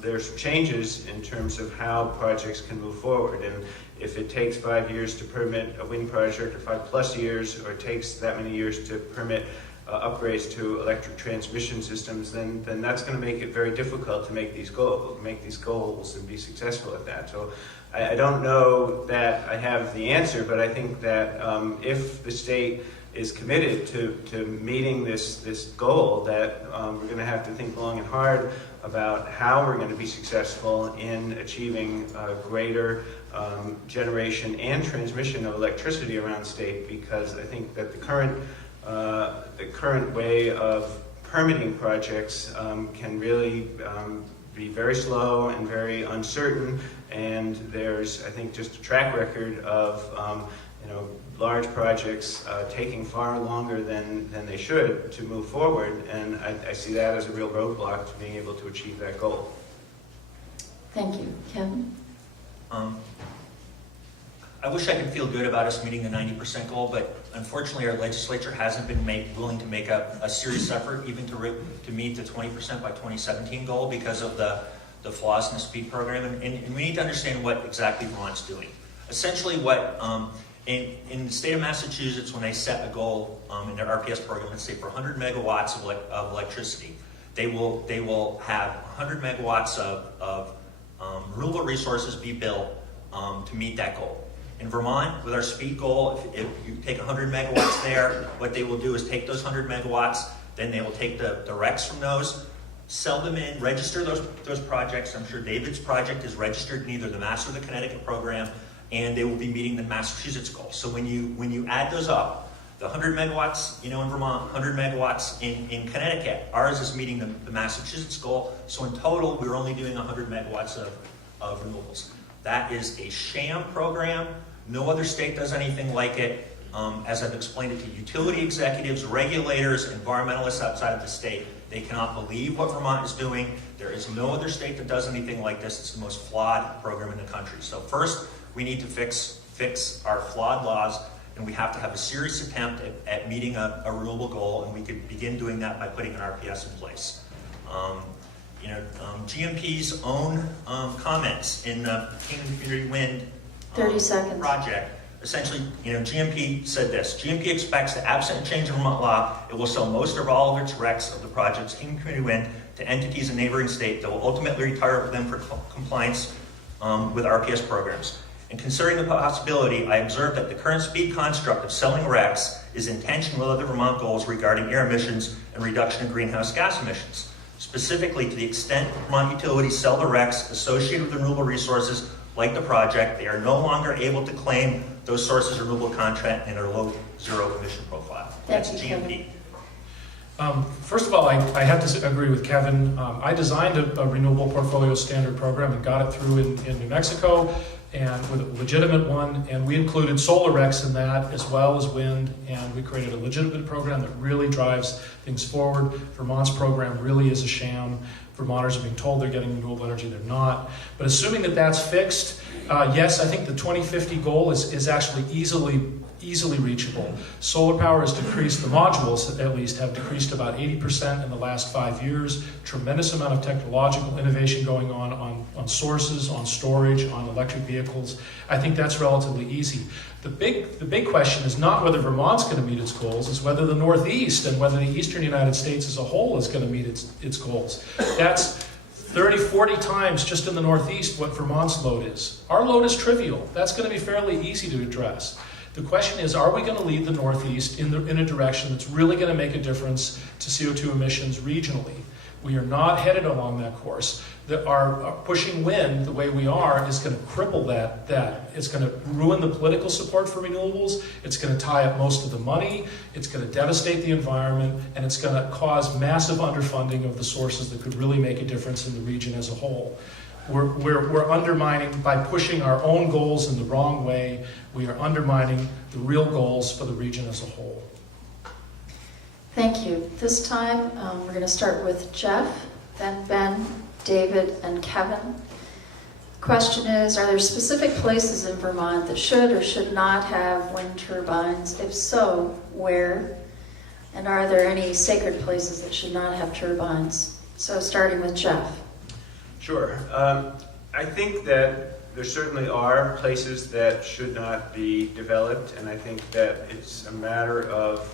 there's changes in terms of how projects can move forward. And if it takes 5 years to permit a wind project, or 5+ years, or it takes that many years to permit upgrades to electric transmission systems, then that's going to make it very difficult to make these goals and be successful at that. So I don't know that I have the answer, but I think that if the state is committed to meeting this goal, that we're going to have to think long and hard about how we're going to be successful in achieving greater generation and transmission of electricity around state, because I think that the current way of permitting projects can really be very slow and very uncertain, and there's, I think, just a track record of large projects taking far longer than they should to move forward, and I see that as a real roadblock to being able to achieve that goal. Thank you. Kevin? I wish I could feel good about us meeting the 90% goal, but unfortunately our legislature hasn't been willing to make a serious effort even to meet the 20% by 2017 goal because of the flaws in the SPEED program. And we need to understand what exactly Vermont's doing. Essentially what, in the state of Massachusetts, when they set a goal in their RPS program, let's say for 100 megawatts of electricity, they will have 100 megawatts of renewable resources be built to meet that goal. In Vermont, with our SPEED goal, if you take 100 megawatts there, what they will do is take those 100 megawatts, then they will take the RECs from those, sell them in, register those projects. I'm sure David's project is registered in either the Mass or the Connecticut program, and they will be meeting the Massachusetts goal. So when you add those up, the 100 megawatts, in Vermont, 100 megawatts in Connecticut, ours is meeting the Massachusetts goal. So in total, we're only doing 100 megawatts of renewables. That is a sham program. No other state does anything like it. As I've explained it to utility executives, regulators, environmentalists outside of the state, they cannot believe what Vermont is doing. There is no other state that does anything like this. It's the most flawed program in the country. So first, we need to fix our flawed laws, and we have to have a serious attempt at meeting a renewable goal, and we could begin doing that by putting an RPS in place. GMP's own comments in the Kingdom Community Wind 30 seconds. project, essentially, GMP said this: GMP expects that absent a change in Vermont law, it will sell most or all of its RECs of the project's Kingdom Community Wind to entities in neighboring state that will ultimately retire them for compliance with RPS programs. And considering the possibility, I observe that the current SPEED construct of selling RECs is in tension with other Vermont goals regarding air emissions and reduction of greenhouse gas emissions. Specifically, to the extent Vermont utilities sell the RECs associated with renewable resources like the project, they are no longer able to claim those sources of renewable content in their low zero emission profile. That's GMP. First of all, I have to agree with Kevin. I designed a renewable portfolio standard program and got it through in New Mexico, and with a legitimate one, and we included solar RECs in that as well as wind, and we created a legitimate program that really drives things forward. Vermont's program really is a sham. Vermonters are being told they're getting renewable energy, they're not. But assuming that that's fixed, yes, I think the 2050 goal is actually easily reachable. Solar power has decreased, the modules at least have decreased about 80% in the last 5 years. Tremendous amount of technological innovation going on sources, on storage, on electric vehicles. I think that's relatively easy. The big question is not whether Vermont's going to meet its goals, it's whether the Northeast and whether the Eastern United States as a whole is going to meet its goals. That's 30, 40 times just in the Northeast what Vermont's load is. Our load is trivial. That's going to be fairly easy to address. The question is, are we going to lead the Northeast in a direction that's really going to make a difference to CO2 emissions regionally? We are not headed along that course. Our pushing wind the way we are is going to cripple that. It's going to ruin the political support for renewables. It's going to tie up most of the money. It's going to devastate the environment, and it's going to cause massive underfunding of the sources that could really make a difference in the region as a whole. We're undermining, by pushing our own goals in the wrong way, we are undermining the real goals for the region as a whole. Thank you. This time, we're going to start with Jeff, then Ben, David, and Kevin. Question is, are there specific places in Vermont that should or should not have wind turbines? If so, where? And are there any sacred places that should not have turbines? So starting with Jeff. Sure. I think that there certainly are places that should not be developed, and I think that it's a matter of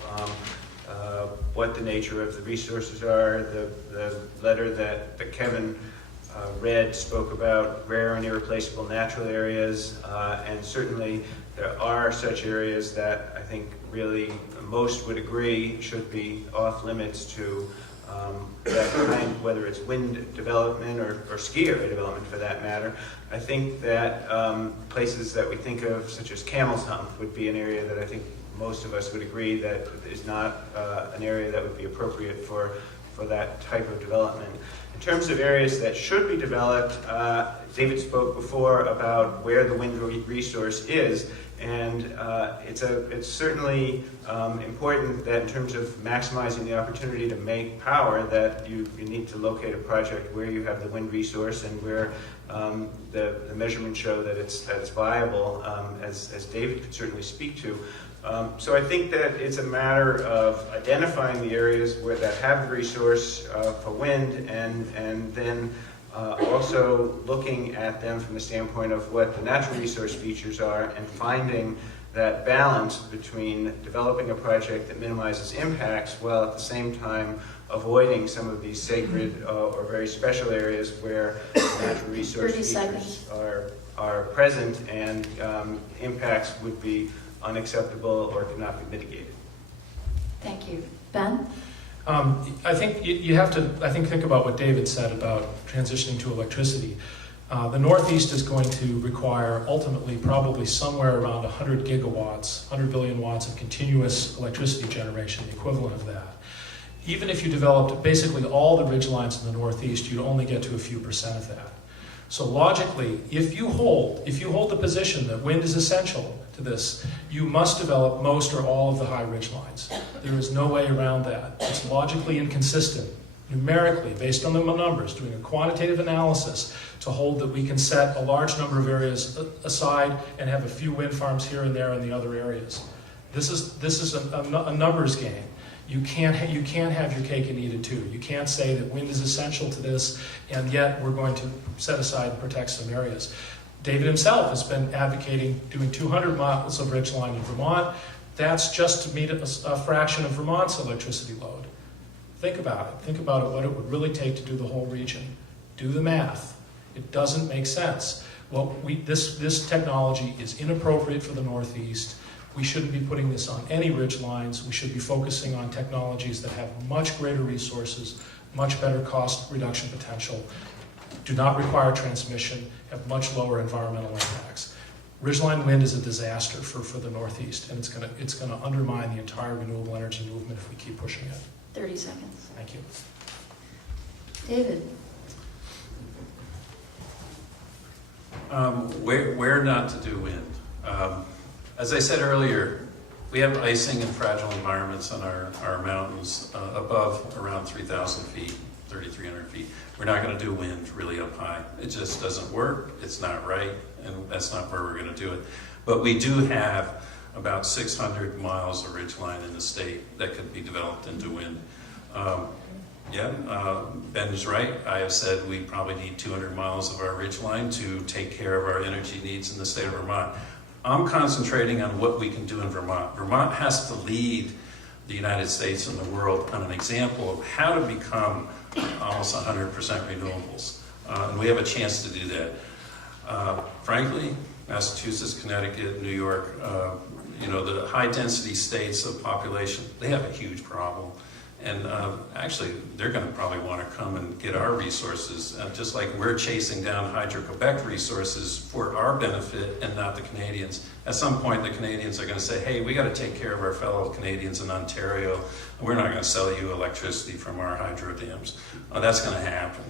what the nature of the resources are. The letter that Kevin read spoke about rare and irreplaceable natural areas, and certainly there are such areas that I think really most would agree should be off limits to that kind, whether it's wind development or ski area development for that matter. I think that places that we think of, such as Camel's Hump, would be an area that I think most of us would agree that is not an area that would be appropriate for that type of development. In terms of areas that should be developed, David spoke before about where the wind resource is, and it's certainly important that in terms of maximizing the opportunity to make power, that you need to locate a project where you have the wind resource and where the measurements show that it's viable, as David could certainly speak to. So I think that it's a matter of identifying the areas where that have the resource for wind, and then also looking at them from the standpoint of what the natural resource features are, and finding that balance between developing a project that minimizes impacts while at the same time avoiding some of these sacred or very special areas where natural resource 30 features seconds. are present, and impacts would be unacceptable or cannot be mitigated. Thank you. Ben? I think you have to, think about what David said about transitioning to electricity. The Northeast is going to require ultimately probably somewhere around 100 gigawatts, 100 billion watts of continuous electricity generation, the equivalent of that. Even if you developed basically all the ridgelines in the Northeast, you'd only get to a few percent of that. So logically, if you hold the position that wind is essential to this, you must develop most or all of the high ridgelines. There is no way around that. It's logically inconsistent, numerically, based on the numbers, doing a quantitative analysis to hold that we can set a large number of areas aside and have a few wind farms here and there in the other areas. This is a numbers game. You can't have your cake and eat it too. You can't say that wind is essential to this, and yet we're going to set aside and protect some areas. David himself has been advocating doing 200 miles of ridgeline in Vermont. That's just to meet a fraction of Vermont's electricity load. Think about it. Think about what it would really take to do the whole region. Do the math. It doesn't make sense. Well, this technology is inappropriate for the Northeast. We shouldn't be putting this on any ridge lines. We should be focusing on technologies that have much greater resources, much better cost reduction potential, do not require transmission, have much lower environmental impacts. Ridgeline wind is a disaster for the Northeast, and it's gonna undermine the entire renewable energy movement if we keep pushing it. 30 seconds. Thank you. David? Where not to do wind. As I said earlier, we have icing and fragile environments on our mountains above around 3,000 feet, 3,300 feet. We're not going to do wind really up high. It just doesn't work. It's not right, and that's not where we're going to do it. But we do have about 600 miles of ridgeline in the state that could be developed into wind. Ben is right. I have said we probably need 200 miles of our ridgeline to take care of our energy needs in the state of Vermont. I'm concentrating on what we can do in Vermont. Vermont has to lead the United States and the world on an example of how to become almost 100% renewables. And we have a chance to do that. Frankly, Massachusetts, Connecticut, New York, the high density states of population, they have a huge problem. And actually, they're going to probably want to come and get our resources, just like we're chasing down Hydro-Quebec resources for our benefit and not the Canadians. At some point, the Canadians are going to say, hey, we got to take care of our fellow Canadians in Ontario. We're not going to sell you electricity from our hydro dams. That's going to happen.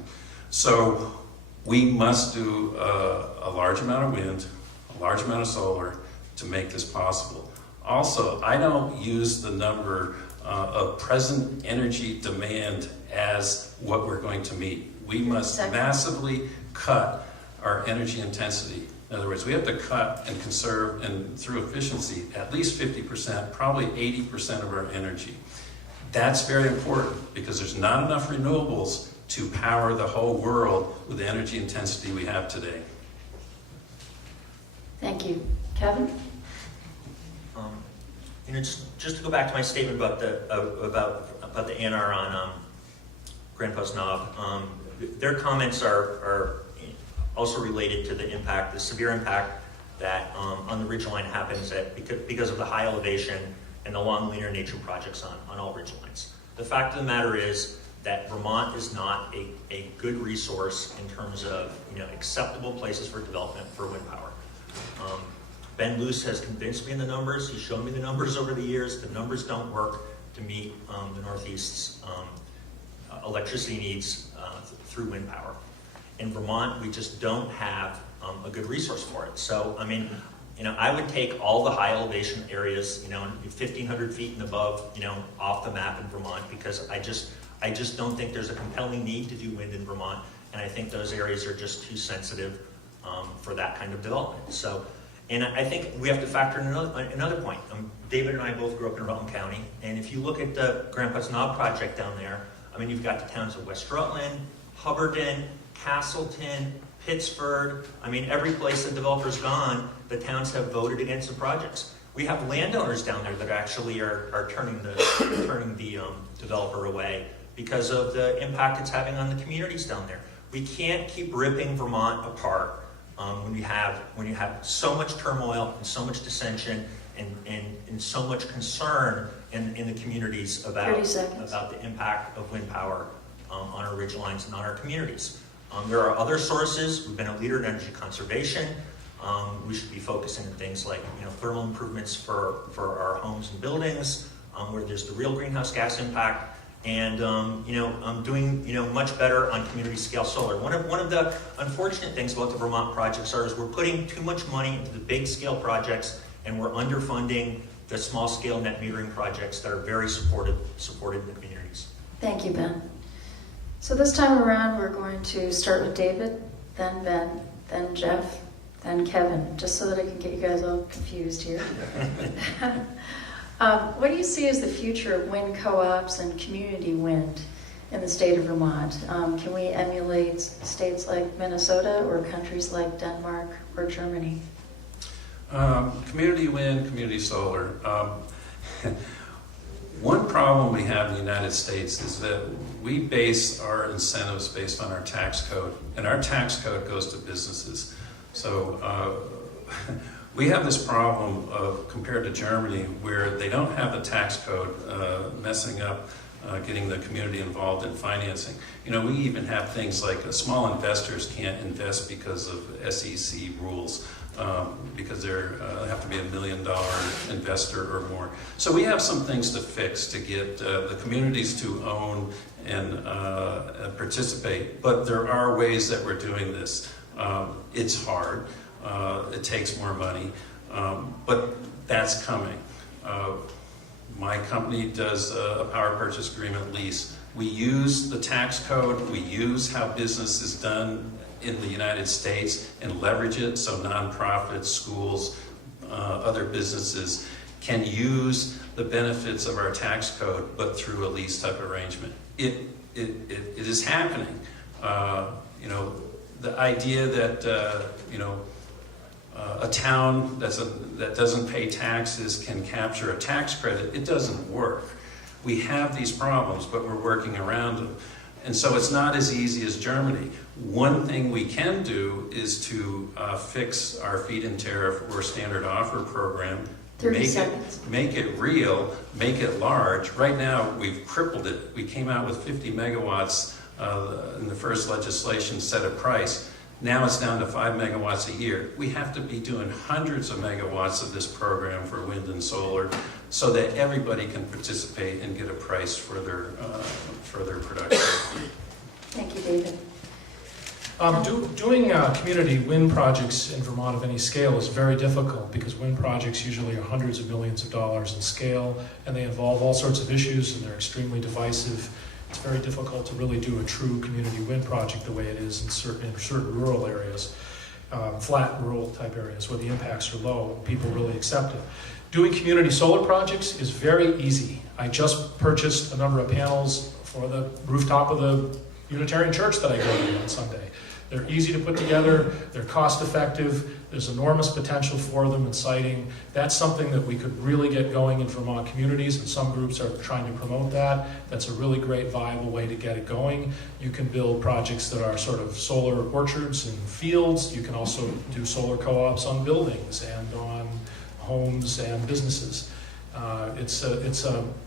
So we must do a large amount of wind, a large amount of solar to make this possible. Also, I don't use the number of present energy demand as what we're going to meet. We must massively cut our energy intensity. In other words, we have to cut and conserve, and through efficiency, at least 50%, probably 80% of our energy. That's very important because there's not enough renewables to power the whole world with the energy intensity we have today. Thank you. Kevin? just to go back to my statement about the ANR on Grand Post Knob, their comments are also related to the impact, the severe impact that on the ridgeline happens because of the high elevation and the long linear nature projects on all ridgelines. The fact of the matter is that Vermont is not a good resource in terms of acceptable places for development for wind power. Ben Luce has convinced me in the numbers. He's shown me the numbers over the years. The numbers don't work to meet the Northeast's electricity needs through wind power. In Vermont, we just don't have a good resource for it. So, I mean, I would take all the high elevation areas, 1,500 feet and above, off the map in Vermont, because I just don't think there's a compelling need to do wind in Vermont, and I think those areas are just too sensitive for that kind of development. So, and I think we have to factor in another point. David and I both grew up in Rutland County, and if you look at the Grand Post Knob project down there, I mean, you've got the towns of West Rutland, Hubbardton, Castleton, Pittsford. I mean, every place the developer's gone, the towns have voted against the projects. We have landowners down there that actually are turning the developer away because of the impact it's having on the communities down there. We can't keep ripping Vermont apart when you have so much turmoil and so much dissension and so much concern in the communities about the impact of wind power on our ridgelines and on our communities. There are other sources. We've been a leader in energy conservation. We should be focusing on things like thermal improvements for our homes and buildings, where there's the real greenhouse gas impact, and doing much better on community scale solar. One of the unfortunate things about the Vermont projects is we're putting too much money into the big scale projects, and we're underfunding the small scale net metering projects that are very supported in the communities. Thank you, Ben. So this time around, we're going to start with David, then Ben, then Jeff, then Kevin, just so that I can get you guys all confused here. What do you see as the future of wind co-ops and community wind in the state of Vermont? Can we emulate states like Minnesota or countries like Denmark or Germany? Community wind, community solar. One problem we have in the United States is that we base our incentives based on our tax code, and our tax code goes to businesses. So we have this problem compared to Germany, where they don't have the tax code messing up getting the community involved in financing. We even have things like small investors can't invest because of SEC rules. Because they have to be $1 million investor or more. So we have some things to fix to get the communities to own and participate. But there are ways that we're doing this. It's hard. It takes more money. But that's coming. My company does a power purchase agreement lease. We use the tax code. We use how business is done in the United States and leverage it so nonprofits, schools, other businesses can use the benefits of our tax code, but through a lease type arrangement. It is happening. The idea that a town that doesn't pay taxes can capture a tax credit, it doesn't work. We have these problems, but we're working around them. And so it's not as easy as Germany. One thing we can do is to fix our feed-in tariff or standard offer program. 30 seconds. Make it real, make it large. Right now, we've crippled it. We came out with 50 megawatts in the first legislation set a price. Now it's down to 5 megawatts a year. We have to be doing hundreds of megawatts of this program for wind and solar so that everybody can participate and get a price for their production. Thank you, David. Doing community wind projects in Vermont of any scale is very difficult because wind projects usually are hundreds of millions of dollars in scale, and they involve all sorts of issues, and they're extremely divisive. It's very difficult to really do a true community wind project the way it is in certain rural areas, flat rural type areas where the impacts are low and people really accept it. Doing community solar projects is very easy. I just purchased a number of panels for the rooftop of the Unitarian church that I go to on Sunday. They're easy to put together, they're cost effective, there's enormous potential for them in siting. That's something that we could really get going in Vermont communities, and some groups are trying to promote that. That's a really great, viable way to get it going. You can build projects that are sort of solar orchards and fields. You can also do solar co-ops on buildings and on homes and businesses.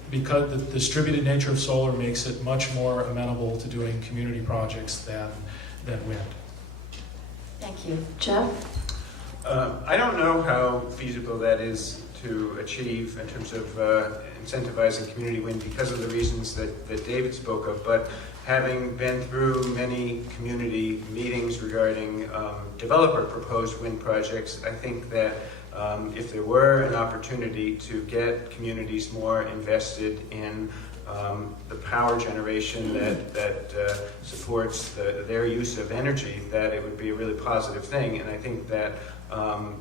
Because the distributed nature of solar makes it much more amenable to doing community projects than wind. Thank you. Jeff? I don't know how feasible that is to achieve in terms of incentivizing community wind because of the reasons that David spoke of, but having been through many community meetings regarding developer-proposed wind projects, I think that if there were an opportunity to get communities more invested in the power generation that supports their use of energy, that it would be a really positive thing. And I think that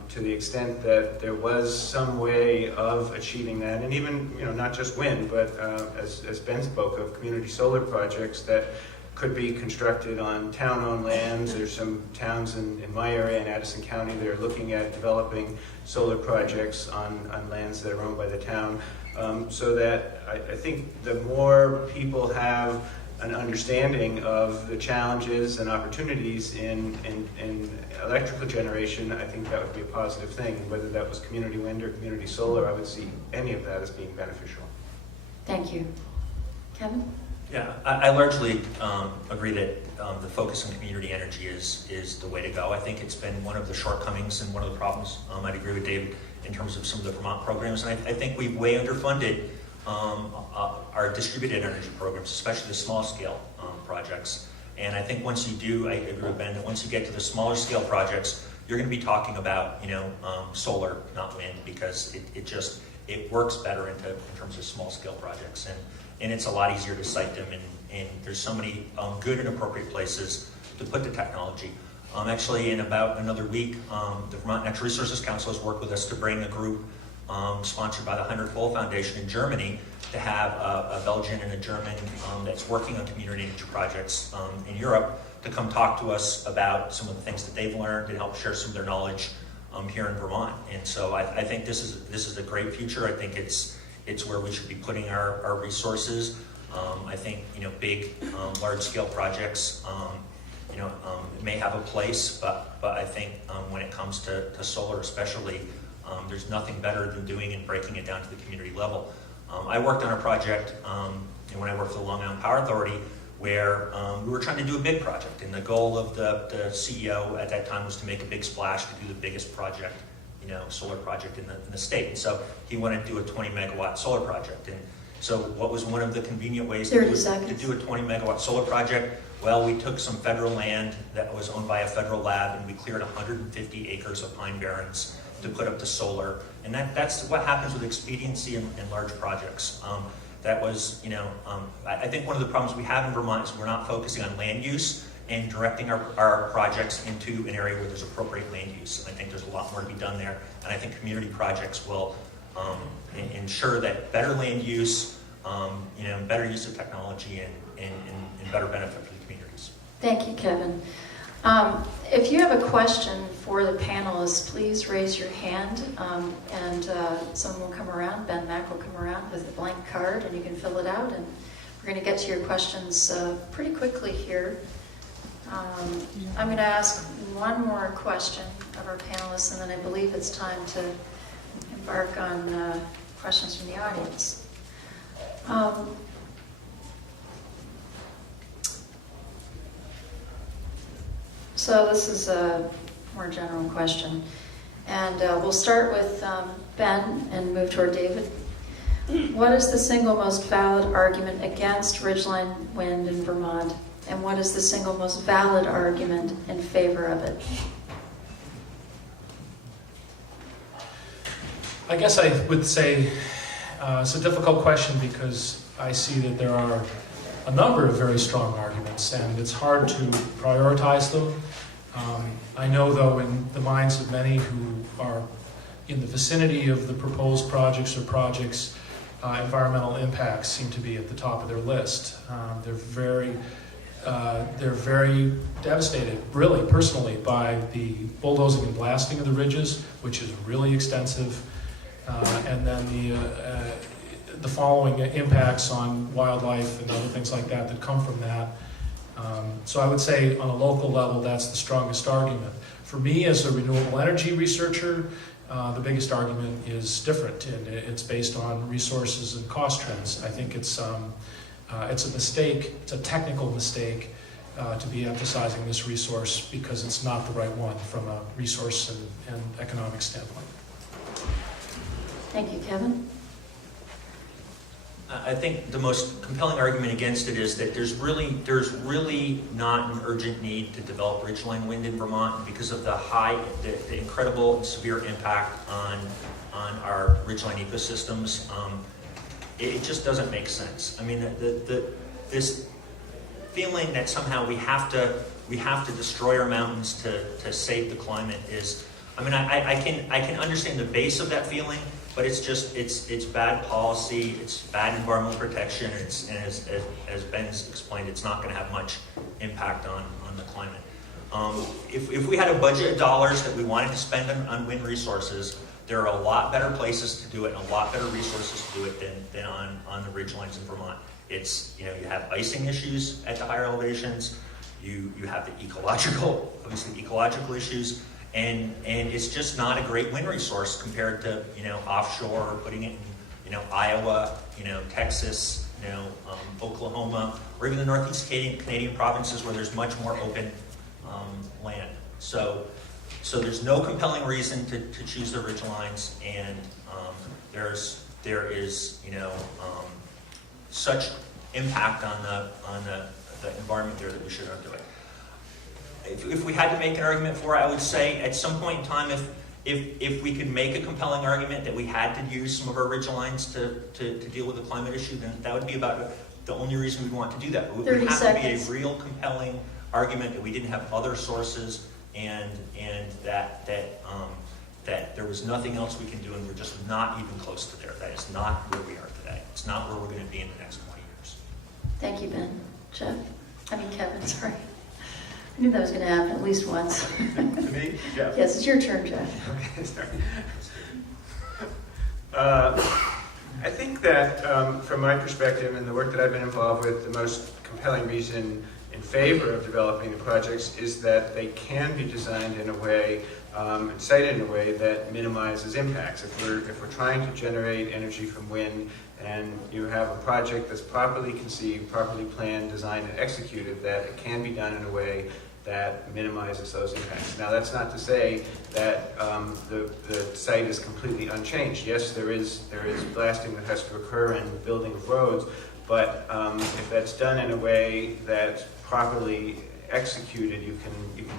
to the extent that there was some way of achieving that, and even not just wind, but as Ben spoke of, community solar projects that could be constructed on town-owned lands. There's some towns in my area in Addison County that are looking at developing solar projects on lands that are owned by the town. So that I think the more people have an understanding of the challenges and opportunities in electrical generation, I think that would be a positive thing. Whether that was community wind or community solar, I would see any of that as being beneficial. Thank you. Kevin? Yeah, I largely agree that the focus on community energy is the way to go. I think it's been one of the shortcomings and one of the problems. I'd agree with David in terms of some of the Vermont programs, and I think we've way underfunded our distributed energy programs, especially the small scale projects. And I think once you do, I agree with Ben, that once you get to the smaller scale projects, you're going to be talking about solar, not wind, because it works better in terms of small scale projects. And it's a lot easier to site them, and there's so many good and appropriate places to put the technology. Actually, in about another week, the Vermont Natural Resources Council has worked with us to bring a group sponsored by the Heinrich Böll Foundation in Germany to have a Belgian and a German that's working on community energy projects in Europe to come talk to us about some of the things that they've learned and help share some of their knowledge here in Vermont. And so I think this is a great future. I think it's where we should be putting our resources. I think big, large-scale projects may have a place, but I think when it comes to solar, especially, there's nothing better than doing and breaking it down to the community level. I worked on a project when I worked for the Long Island Power Authority where we were trying to do a big project, and the goal of the CEO at that time was to make a big splash to do the biggest project, solar project in the state. And so he wanted to do a 20 megawatt solar project. And so what was one of the convenient ways to do a 20 megawatt solar project? Well, we took some federal land that was owned by a federal lab, and we cleared 150 acres of pine barrens to put up the solar. And that's what happens with expediency in large projects. That was, I think one of the problems we have in Vermont is we're not focusing on land use and directing our projects into an area where there's appropriate land use. And I think there's a lot more to be done there. And I think community projects will ensure that better land use, better use of technology and better benefit for the communities. Thank you, Kevin. If you have a question for the panelists, please raise your hand, and someone will come around. Ben Mack will come around with a blank card, and you can fill it out. And we're going to get to your questions pretty quickly here. I'm going to ask one more question of our panelists, and then I believe it's time to embark on questions from the audience. So this is a more general question. And we'll start with Ben and move toward David. What is the single most valid argument against ridgeline wind in Vermont? And what is the single most valid argument in favor of it? I guess I would say it's a difficult question because I see that there are a number of very strong arguments, and it's hard to prioritize them. I know, though, in the minds of many who are in the vicinity of the proposed projects or projects, environmental impacts seem to be at the top of their list. They're very they're very devastated, really, personally, by the bulldozing and blasting of the ridges, which is really extensive, and then the following impacts on wildlife and other things like that that come from that. So I would say on a local level, that's the strongest argument. For me, as a renewable energy researcher, the biggest argument is different, and it's based on resources and cost trends. I think it's a mistake, it's a technical mistake to be emphasizing this resource because it's not the right one from a resource and economic standpoint. Thank you, Kevin. I think the most compelling argument against it is that there's really not an urgent need to develop ridgeline wind in Vermont because of the incredible and severe impact on our ridgeline ecosystems. It just doesn't make sense. I mean, this feeling that somehow we have to destroy our mountains to save the climate is, I mean, I can understand the base of that feeling. But it's bad policy, it's bad environmental protection, and as Ben's explained, it's not going to have much impact on the climate. If we had a budget of dollars that we wanted to spend on wind resources, there are a lot better places to do it and a lot better resources to do it than on the ridgelines in Vermont. It's, you have icing issues at the higher elevations, you have the ecological issues. And it's just not a great wind resource compared to, offshore or putting it in, Iowa, Texas, Oklahoma, or even the Northeast Canadian provinces where there's much more open land. So there's no compelling reason to choose the ridgelines, and there is, such impact on the environment there that we shouldn't do it. If we had to make an argument for it, I would say at some point in time, if we could make a compelling argument that we had to use some of our ridgelines to deal with the climate issue, then that would be about the only reason we'd want to do that. It would have to be a real compelling argument that we didn't have other sources and that there was nothing else we can do, and we're just not even close to there. That is not where we are today. It's not where we're going to be in the next 20 years. Thank you, Ben. Kevin, sorry. I knew that was going to happen at least once. To me? Yeah. Yes, it's your turn, Jeff. Okay, sorry. I think that from my perspective and the work that I've been involved with, the most compelling reason in favor of developing the projects is that they can be designed in a way, and sited in a way that minimizes impacts. If we're trying to generate energy from wind and you have a project that's properly conceived, properly planned, designed, and executed, that it can be done in a way that minimizes those impacts. Now, that's not to say that the site is completely unchanged. Yes, there is blasting that has to occur and building of roads, but if that's done in a way that's properly executed, you can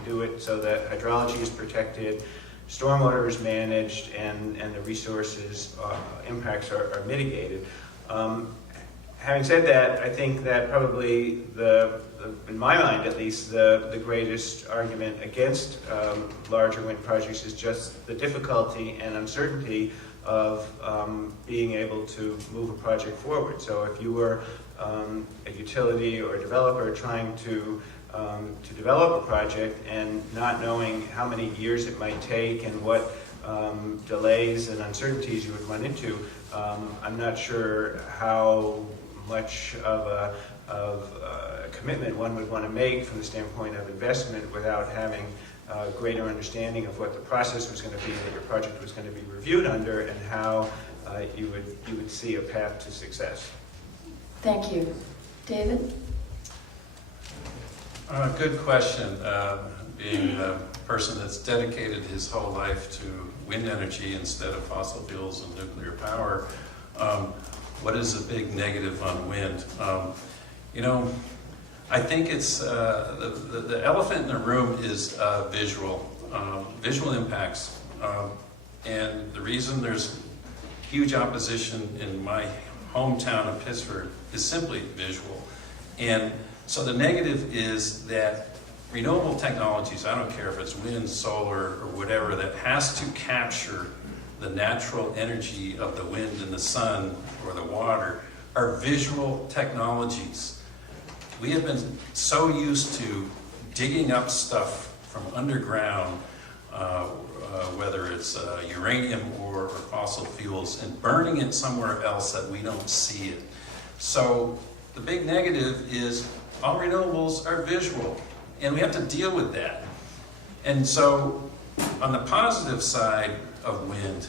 do it so that hydrology is protected, stormwater is managed, and the resources impacts are mitigated. Having said that, I think that probably in my mind at least, the greatest argument against larger wind projects is just the difficulty and uncertainty of being able to move a project forward. So if you were a utility or a developer trying to develop a project and not knowing how many years it might take and what delays and uncertainties you would run into, I'm not sure how much of a commitment one would want to make from the standpoint of investment without having a greater understanding of what the process was going to be that your project was going to be reviewed under and how you would see a path to success. Thank you. David? Good question. Being a person that's dedicated his whole life to wind energy instead of fossil fuels and nuclear power, what is the big negative on wind? I think it's the elephant in the room is visual impacts, and the reason there's huge opposition in my hometown of Pittsburgh is simply visual. And so the negative is that renewable technologies, I don't care if it's wind, solar, or whatever, that has to capture the natural energy of the wind and the sun or the water, are visual technologies. We have been so used to digging up stuff from underground, whether it's uranium or fossil fuels, and burning it somewhere else that we don't see it. So the big negative is all renewables are visual, and we have to deal with that. And so on the positive side of wind,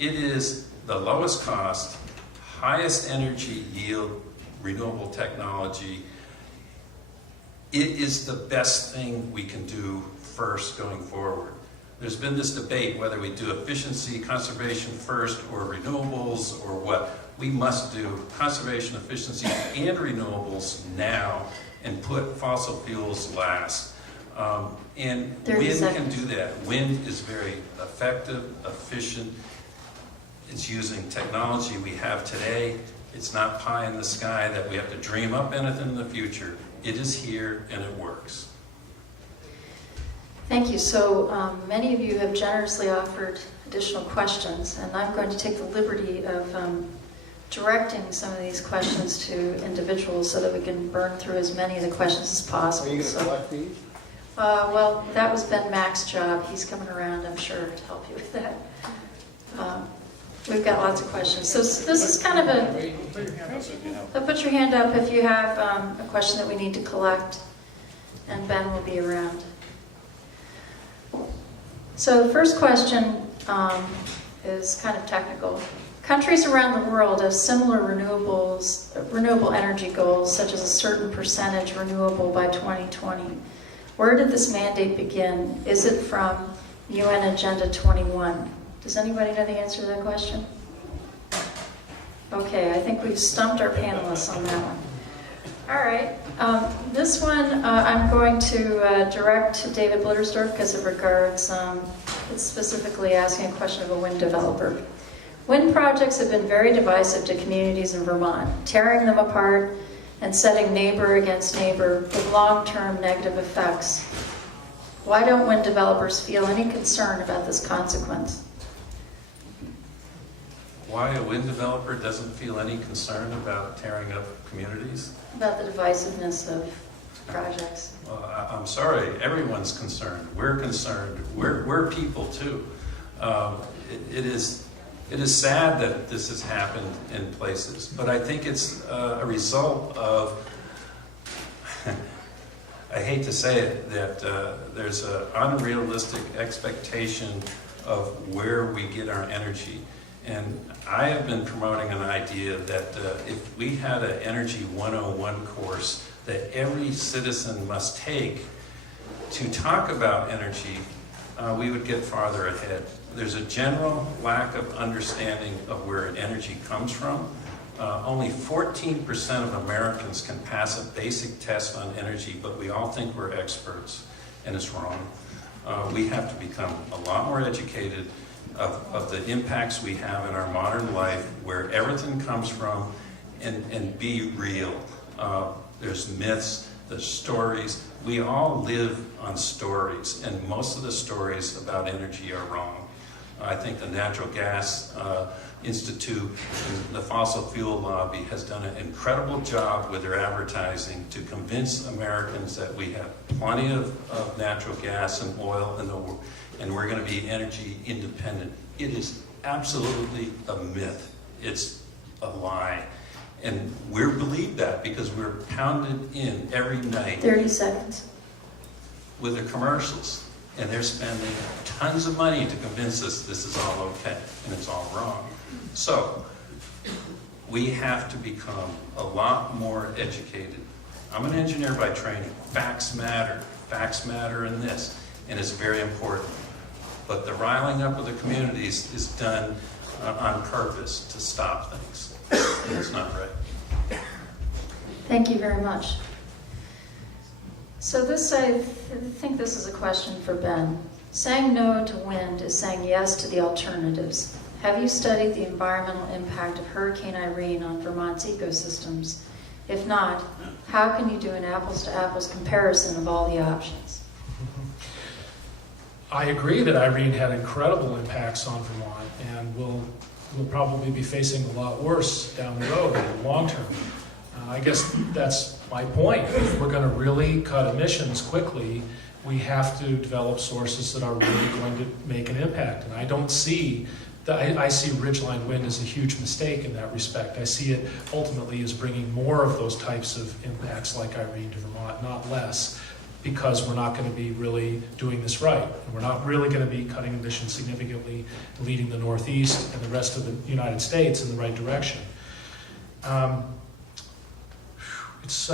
it is the lowest cost, highest energy yield renewable technology. It is the best thing we can do first going forward. There's been this debate whether we do efficiency, conservation first, or renewables, or what. We must do conservation, efficiency, and renewables now, and put fossil fuels last. And 30 wind seconds. can do that. Wind is very effective, efficient. It's using technology we have today. It's not pie in the sky that we have to dream up anything in the future. It is here and it works. Thank you. So many of you have generously offered additional questions, and I'm going to take the liberty of directing some of these questions to individuals so that we can burn through as many of the questions as possible. Are you going to So, collect these? well, that was Ben Mack's job. He's coming around, I'm sure, to help you with that. We've got lots of questions. So this is kind of a... Put your hand up if you have a question that we need to collect, and Ben will be around. So the first question is kind of technical. Countries around the world have similar renewable energy goals, such as a certain percentage renewable by 2020. Where did this mandate begin? Is it from UN Agenda 21? Does anybody know the answer to that question? Okay, I think we've stumped our panelists on that one. All right, this one I'm going to direct to David Blittersdorf because it regards, it's specifically asking a question of a wind developer. Wind projects have been very divisive to communities in Vermont, tearing them apart and setting neighbor against neighbor with long-term negative effects. Why don't wind developers feel any concern about this consequence? Why a wind developer doesn't feel any concern about tearing up communities? About the divisiveness of projects. Well, I'm sorry, everyone's concerned. We're concerned. We're people too. It is sad that this has happened in places, but I think it's a result of, I hate to say it, that there's an unrealistic expectation of where we get our energy. And I have been promoting an idea that if we had an Energy 101 course that every citizen must take to talk about energy, we would get farther ahead. There's a general lack of understanding of where energy comes from. Only 14% of Americans can pass a basic test on energy, but we all think we're experts, and it's wrong. We have to become a lot more educated of the impacts we have in our modern life, where everything comes from, and be real. There's myths, there's stories. We all live on stories, and most of the stories about energy are wrong. I think the Natural Gas Institute and the fossil fuel lobby has done an incredible job with their advertising to convince Americans that we have plenty of natural gas and oil in the world, and we're going to be energy independent. It is absolutely a myth. It's a lie. And we believe that because we're pounded in every night 30 seconds. with the commercials. And they're spending tons of money to convince us this is all okay, and it's all wrong. So, we have to become a lot more educated. I'm an engineer by training. Facts matter. Facts matter in this, and it's very important. But the riling up of the communities is done on purpose to stop things. And it's not right. Thank you very much. So this, I think this is a question for Ben. Saying no to wind is saying yes to the alternatives. Have you studied the environmental impact of Hurricane Irene on Vermont's ecosystems? If not, how can you do an apples-to-apples comparison of all the options? I agree that Irene had incredible impacts on Vermont, and will probably be facing a lot worse down the road in the long term. I guess that's my point. If we're going to really cut emissions quickly, we have to develop sources that are really going to make an impact. And I don't see, I see Ridgeline Wind as a huge mistake in that respect. I see it ultimately as bringing more of those types of impacts like Irene to Vermont, not less, because we're not going to be really doing this right. And we're not really going to be cutting emissions significantly, leading the Northeast and the rest of the United States in the right direction. It's,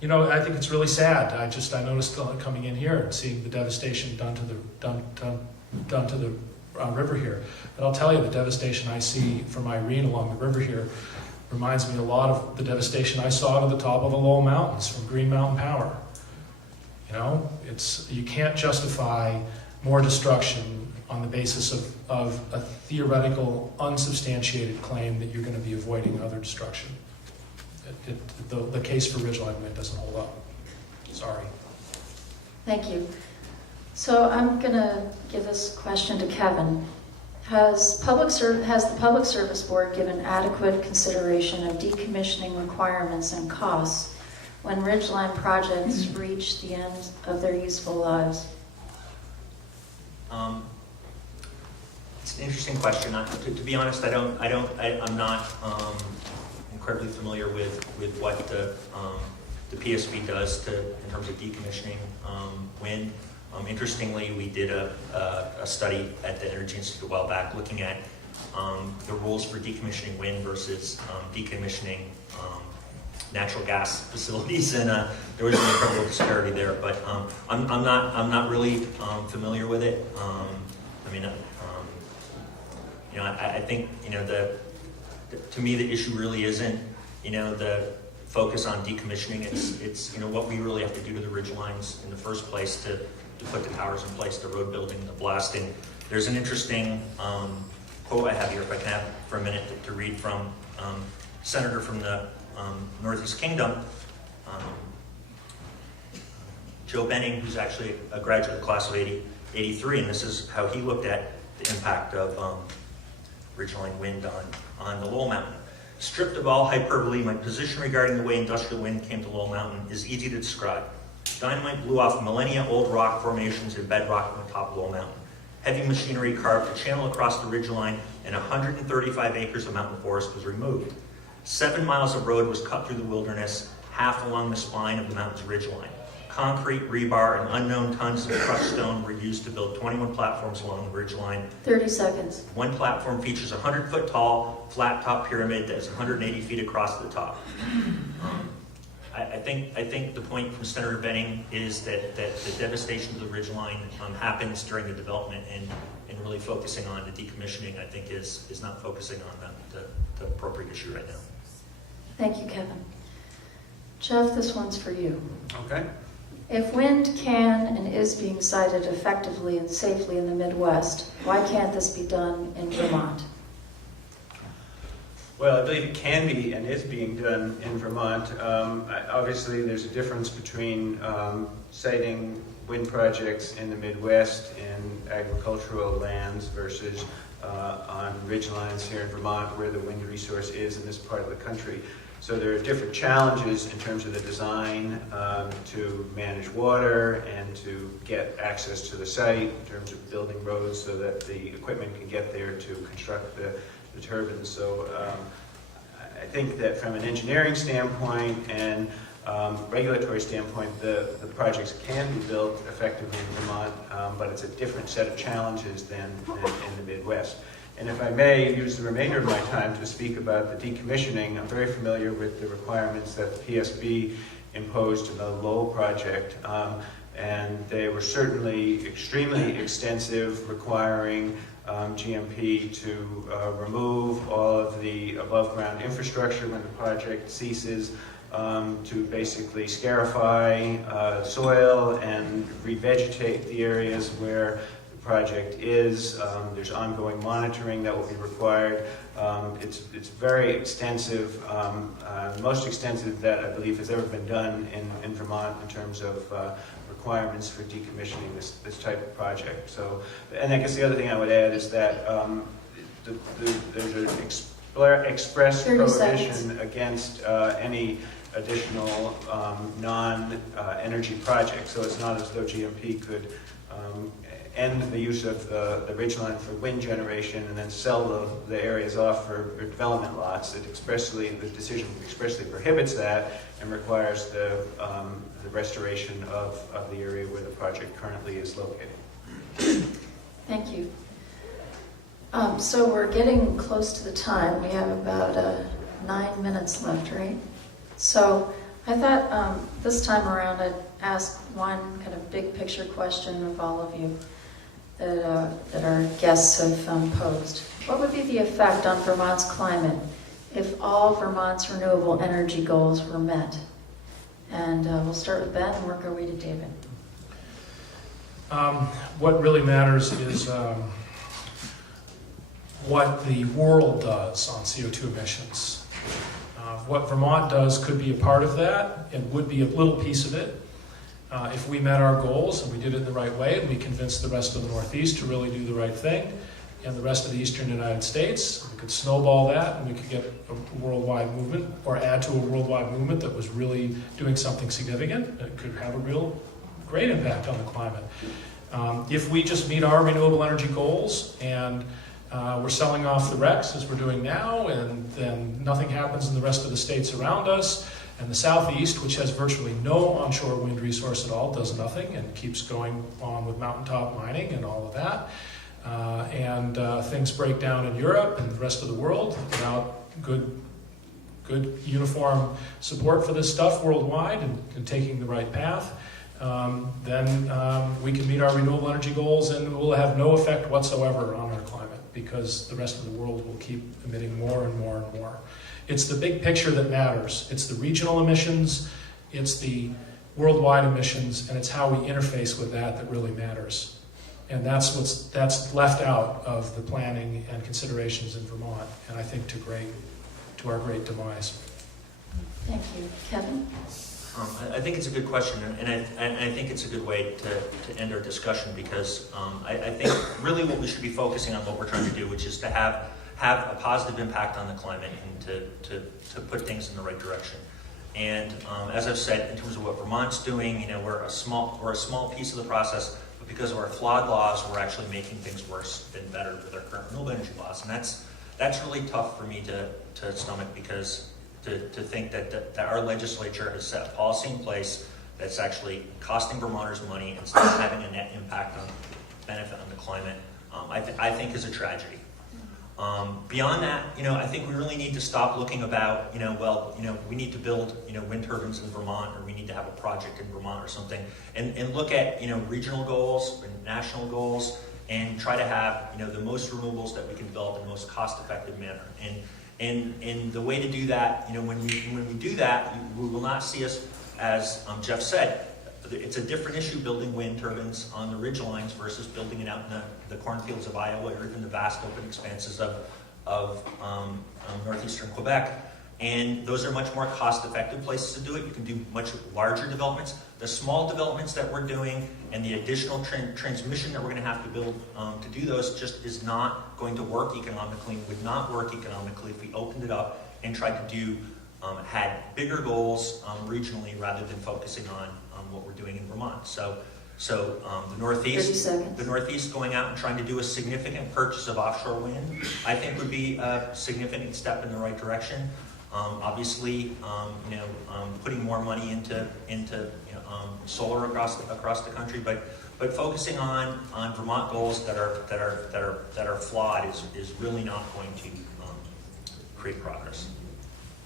you know, I think it's really sad. I noticed coming in here and seeing the devastation done to the river here. But I'll tell you, the devastation I see from Irene along the river here reminds me a lot of the devastation I saw to the top of the Lowell Mountains from Green Mountain Power. You know, you can't justify more destruction on the basis of a theoretical, unsubstantiated claim that you're going to be avoiding other destruction. The case for Ridgeline Wind doesn't hold up. Sorry. Thank you. So I'm going to give this question to Kevin. Has the Public Service Board given adequate consideration of decommissioning requirements and costs when Ridgeline projects reach the end of their useful lives? It's an interesting question. To be honest, I'm not incredibly familiar with what the PSB does in terms of decommissioning wind. Interestingly, we did a study at the Energy Institute a while back looking at the rules for decommissioning wind versus decommissioning natural gas facilities, and there was an incredible disparity there. But I'm not really familiar with it. I think to me the issue really isn't the focus on decommissioning. It's what we really have to do to the ridge lines in the first place to put the towers in place, the road building, the blasting. There's an interesting quote I have here, if I can have for a minute to read from Senator from the Northeast Kingdom, Joe Benning, who's actually a graduate of the class of 83, and this is how he looked at the impact of Ridgeline Wind on the Lowell Mountain. Stripped of all hyperbole, my position regarding the way industrial wind came to Lowell Mountain is easy to describe. Dynamite blew off millennia-old rock formations and bedrock on the top of Lowell Mountain. Heavy machinery carved a channel across the ridgeline, and 135 acres of mountain forest was removed. 7 miles of road was cut through the wilderness, half along the spine of the mountain's ridgeline. Concrete, rebar, and unknown tons of crushed stone were used to build 21 platforms along the ridgeline. 30 seconds. One platform features a 100-foot tall, flat-top pyramid that is 180 feet across the top. I think the point from Senator Benning is that the devastation to the ridgeline happens during the development, and really focusing on the decommissioning, I think, is not focusing on the appropriate issue right now. Thank you, Kevin. Jeff, this one's for you. Okay. If wind can and is being sited effectively and safely in the Midwest, why can't this be done in Vermont? Well, I believe it can be and is being done in Vermont. Obviously, there's a difference between siting wind projects in the Midwest in agricultural lands versus on ridgelines here in Vermont, where the wind resource is in this part of the country. So there are different challenges in terms of the design to manage water and to get access to the site, in terms of building roads so that the equipment can get there to construct the turbines. So I think that from an engineering standpoint and regulatory standpoint, the projects can be built effectively in Vermont, but it's a different set of challenges than in the Midwest. And if I may use the remainder of my time to speak about the decommissioning, I'm very familiar with the requirements that the PSB imposed in the Lowell project, and they were certainly extremely extensive, requiring GMP to remove all of the above-ground infrastructure when the project ceases, to basically scarify soil and revegetate the areas where the project is. There's ongoing monitoring that will be required. It's very extensive, most extensive that I believe has ever been done in Vermont in terms of requirements for decommissioning this type of project. So, and I guess the other thing I would add is that there's an Blair, express 30 prohibition seconds. against any additional non-energy projects. So it's not as though GMP could end the use of the ridgeline for wind generation and then sell the areas off for development lots. The decision expressly prohibits that and requires the restoration of the area where the project currently is located. Thank you. So we're getting close to the time. We have about 9 minutes left, right? So I thought this time around I'd ask one kind of big picture question of all of you that our guests have posed. What would be the effect on Vermont's climate if all Vermont's renewable energy goals were met? And we'll start with Ben and work our way to David. What really matters is what the world does on CO2 emissions. What Vermont does could be a part of that. It would be a little piece of it. If we met our goals and we did it the right way and we convinced the rest of the Northeast to really do the right thing and the rest of the Eastern United States, we could snowball that and we could get a worldwide movement or add to a worldwide movement that was really doing something significant. It could have a real great impact on the climate. If we just meet our renewable energy goals and we're selling off the RECs as we're doing now, and then nothing happens in the rest of the states around us, and the Southeast, which has virtually no onshore wind resource at all, does nothing and keeps going on with mountaintop mining and all of that. And things break down in Europe and the rest of the world without good uniform support for this stuff worldwide and taking the right path. Then we can meet our renewable energy goals and we'll have no effect whatsoever on our climate because the rest of the world will keep emitting more and more and more. It's the big picture that matters. It's the regional emissions, it's the worldwide emissions, and it's how we interface with that really matters. And that's left out of the planning and considerations in Vermont, and I think to our great demise. Thank you. Kevin? I think it's a good question, and I think it's a good way to end our discussion because I think really what we should be focusing on what we're trying to do, which is to have a positive impact on the climate and to put things in the right direction. And as I've said, in terms of what Vermont's doing, we're a small piece of the process, but because of our flawed laws, we're actually making things worse than better with our current renewable energy laws, and that's really tough for me to stomach because. To think that our legislature has set a policy in place that's actually costing Vermonters money instead of having a net impact on benefit on the climate, I think is a tragedy. Beyond that, I think we really need to stop looking about, we need to build, wind turbines in Vermont, or we need to have a project in Vermont or something, and look at, regional goals and national goals, and try to have, the most renewables that we can develop in the most cost-effective manner. And the way to do that, when we do that, we will not see us, as Jeff said, it's a different issue building wind turbines on the ridge lines versus building it out in the cornfields of Iowa or even the vast open expanses of northeastern Quebec. And those are much more cost-effective places to do it. You can do much larger developments. The small developments that we're doing and the additional transmission that we're going to have to build to do those just is not going to work economically, would not work economically if we opened it up and tried to had bigger goals regionally rather than focusing on what we're doing in Vermont. So the Northeast going out and trying to do a significant purchase of offshore wind, I think would be a significant step in the right direction. Obviously, putting more money into solar across the country, but focusing on Vermont goals that are flawed is really not going to create progress.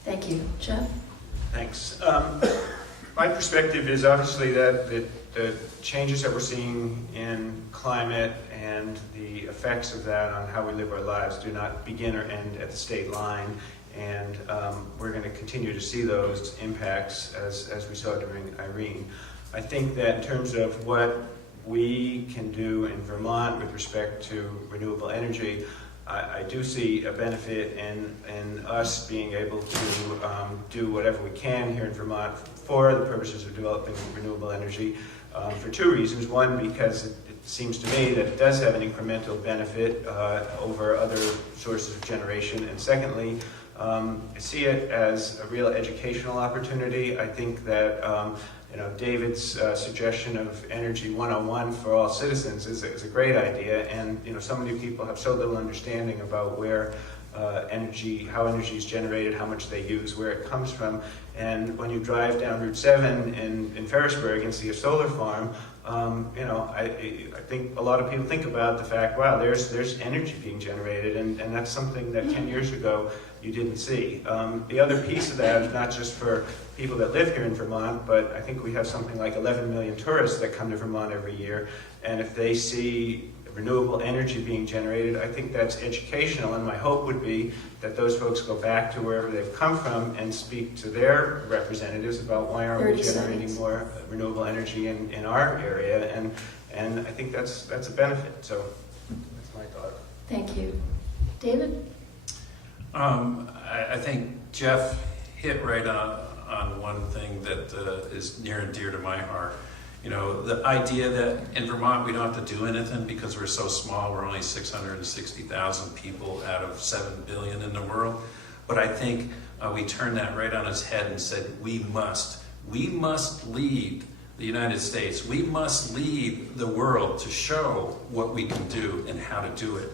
Thank you. Jeff? Thanks. My perspective is obviously that the changes that we're seeing in climate and the effects of that on how we live our lives do not begin or end at the state line. And we're going to continue to see those impacts as we saw during Irene. I think that in terms of what we can do in Vermont with respect to renewable energy, I do see a benefit in us being able to do whatever we can here in Vermont for the purposes of developing renewable energy for two reasons. One, because it seems to me that it does have an incremental benefit over other sources of generation. And secondly, I see it as a real educational opportunity. I think that David's suggestion of Energy 101 for all citizens is a great idea. And so many people have so little understanding about where how energy is generated, how much they use, where it comes from. And when you drive down Route 7 in Ferrisburg and see a solar farm, I think a lot of people think about the fact, wow, there's energy being generated, and that's something that 10 years ago you didn't see. The other piece of that is not just for people that live here in Vermont, but I think we have something like 11 million tourists that come to Vermont every year, and if they see renewable energy being generated, I think that's educational, and my hope would be that those folks go back to wherever they've come from and speak to their representatives about why aren't we 30 generating seconds. more renewable energy in our area, and I think that's a benefit. So that's my thought. Thank you. David? I think Jeff hit right on one thing that is near and dear to my heart. The idea that in Vermont we don't have to do anything because we're so small. We're only 660,000 people out of 7 billion in the world. But I think we turned that right on its head and said, we must lead the United States. We must lead the world to show what we can do and how to do it.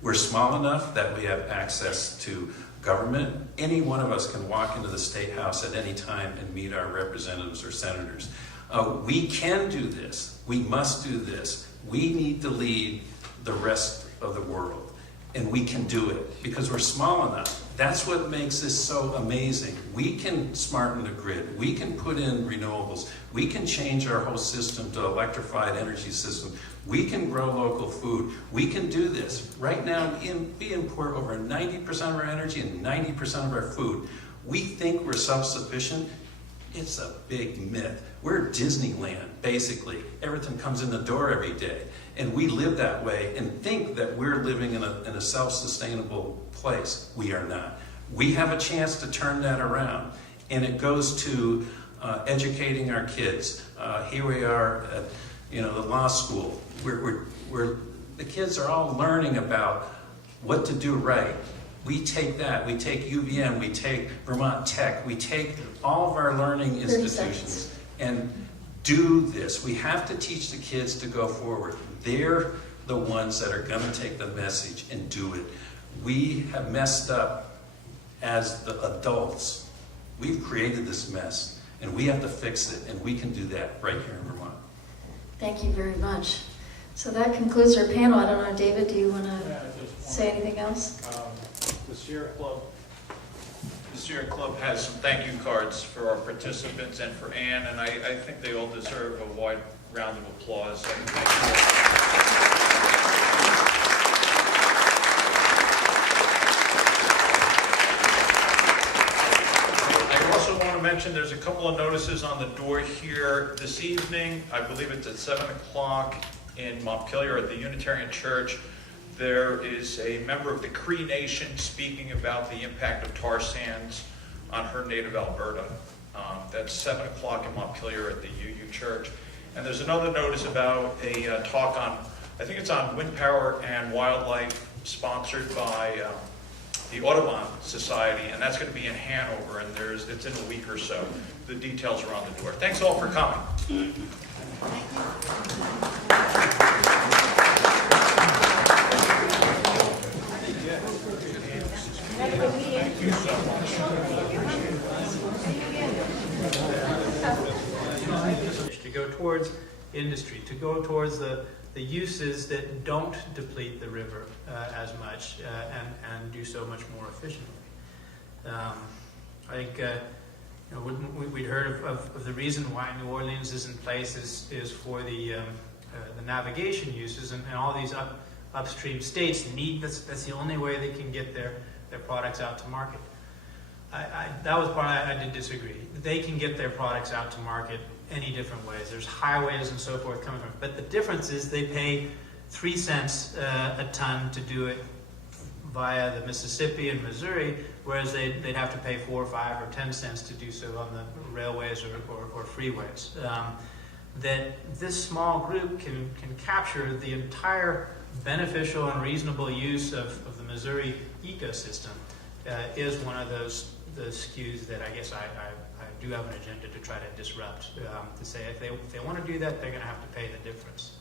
We're small enough that we have access to government. Any one of us can walk into the State House at any time and meet our representatives or senators. We can do this. We must do this. We need to lead the rest of the world. And we can do it because we're small enough. That's what makes this so amazing. We can smarten the grid. We can put in renewables. We can change our whole system to electrified energy system. We can grow local food. We can do this. Right now, we import over 90% of our energy and 90% of our food. We think we're self-sufficient. It's a big myth. We're Disneyland, basically. Everything comes in the door every day. And we live that way and think that we're living in a self-sustainable place. We are not. We have a chance to turn that around. And it goes to educating our kids. Here we are at the law school. The kids are all learning about what to do right. We take that, we take UVM, we take Vermont Tech, we take all of our learning 30 institutions seconds. and do this. We have to teach the kids to go forward. They're the ones that are going to take the message and do it. We have messed up as the adults. We've created this mess, and we have to fix it, and we can do that right here in Vermont. Thank you very much. So that concludes our panel. I don't know, David, do you want to say anything else? The Sierra Club has some thank you cards for our participants and for Ann, and I think they all deserve a wide round of applause. And thank you. I also want to mention there's a couple of notices on the door here this evening. I believe it's at 7 o'clock in Montpelier at the Unitarian Church. There is a member of the Cree Nation speaking about the impact of tar sands on her native Alberta. That's 7 o'clock in Montpelier at the UU Church. And there's another notice about a talk on, I think it's on wind power and wildlife, sponsored by the Audubon Society, and that's going to be in Hanover, and it's in a week or so. The details are on the door. Thanks all for coming. Thank you so much. To go towards industry, to go towards the uses that don't deplete the river as much and do so much more efficiently. I think we'd heard of the reason why New Orleans is in place is for the navigation uses, and all these upstream states need that's the only way they can get their products out to market. That was part I did disagree. They can get their products out to market any different ways. There's highways and so forth coming from it. But the difference is they pay 3 cents a ton to do it via the Mississippi and Missouri, whereas they'd have to pay 4 or 5 or 10 cents to do so on the railways or freeways. that this small group can capture the entire beneficial and reasonable use of the Missouri ecosystem is one of those SKUs that I guess I do have an agenda to try to disrupt. To say if they want to do that, they're going to have to pay the difference.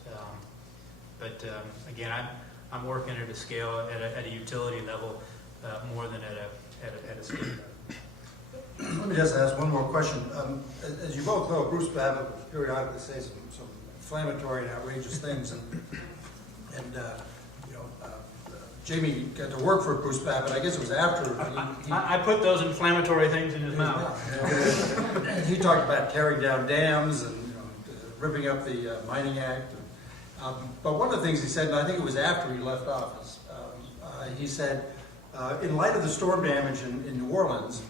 But again, I'm working at a scale at a utility level more than at a state level. Let me just ask one more question. As you both know, Bruce Babbitt will periodically say some inflammatory and outrageous things, and Jamie got to work for Bruce Babbitt. I guess it was after I put those inflammatory things in his mouth. He talked about tearing down dams and ripping up the Mining Act. But one of the things he said, and I think it was after he left office, he said, in light of the storm damage in New Orleans,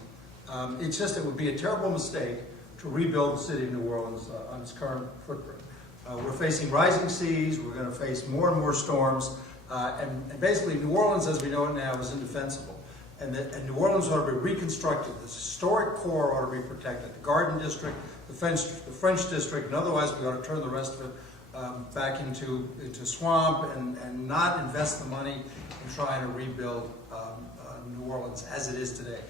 it would be a terrible mistake to rebuild the city of New Orleans on its current footprint. We're facing rising seas, we're going to face more and more storms, and basically New Orleans as we know it now is indefensible. And New Orleans ought to be reconstructed. This historic core ought to be protected. The Garden District, the French District, and otherwise we ought to turn the rest of it back into swamp and not invest the money in trying to rebuild New Orleans as it is today.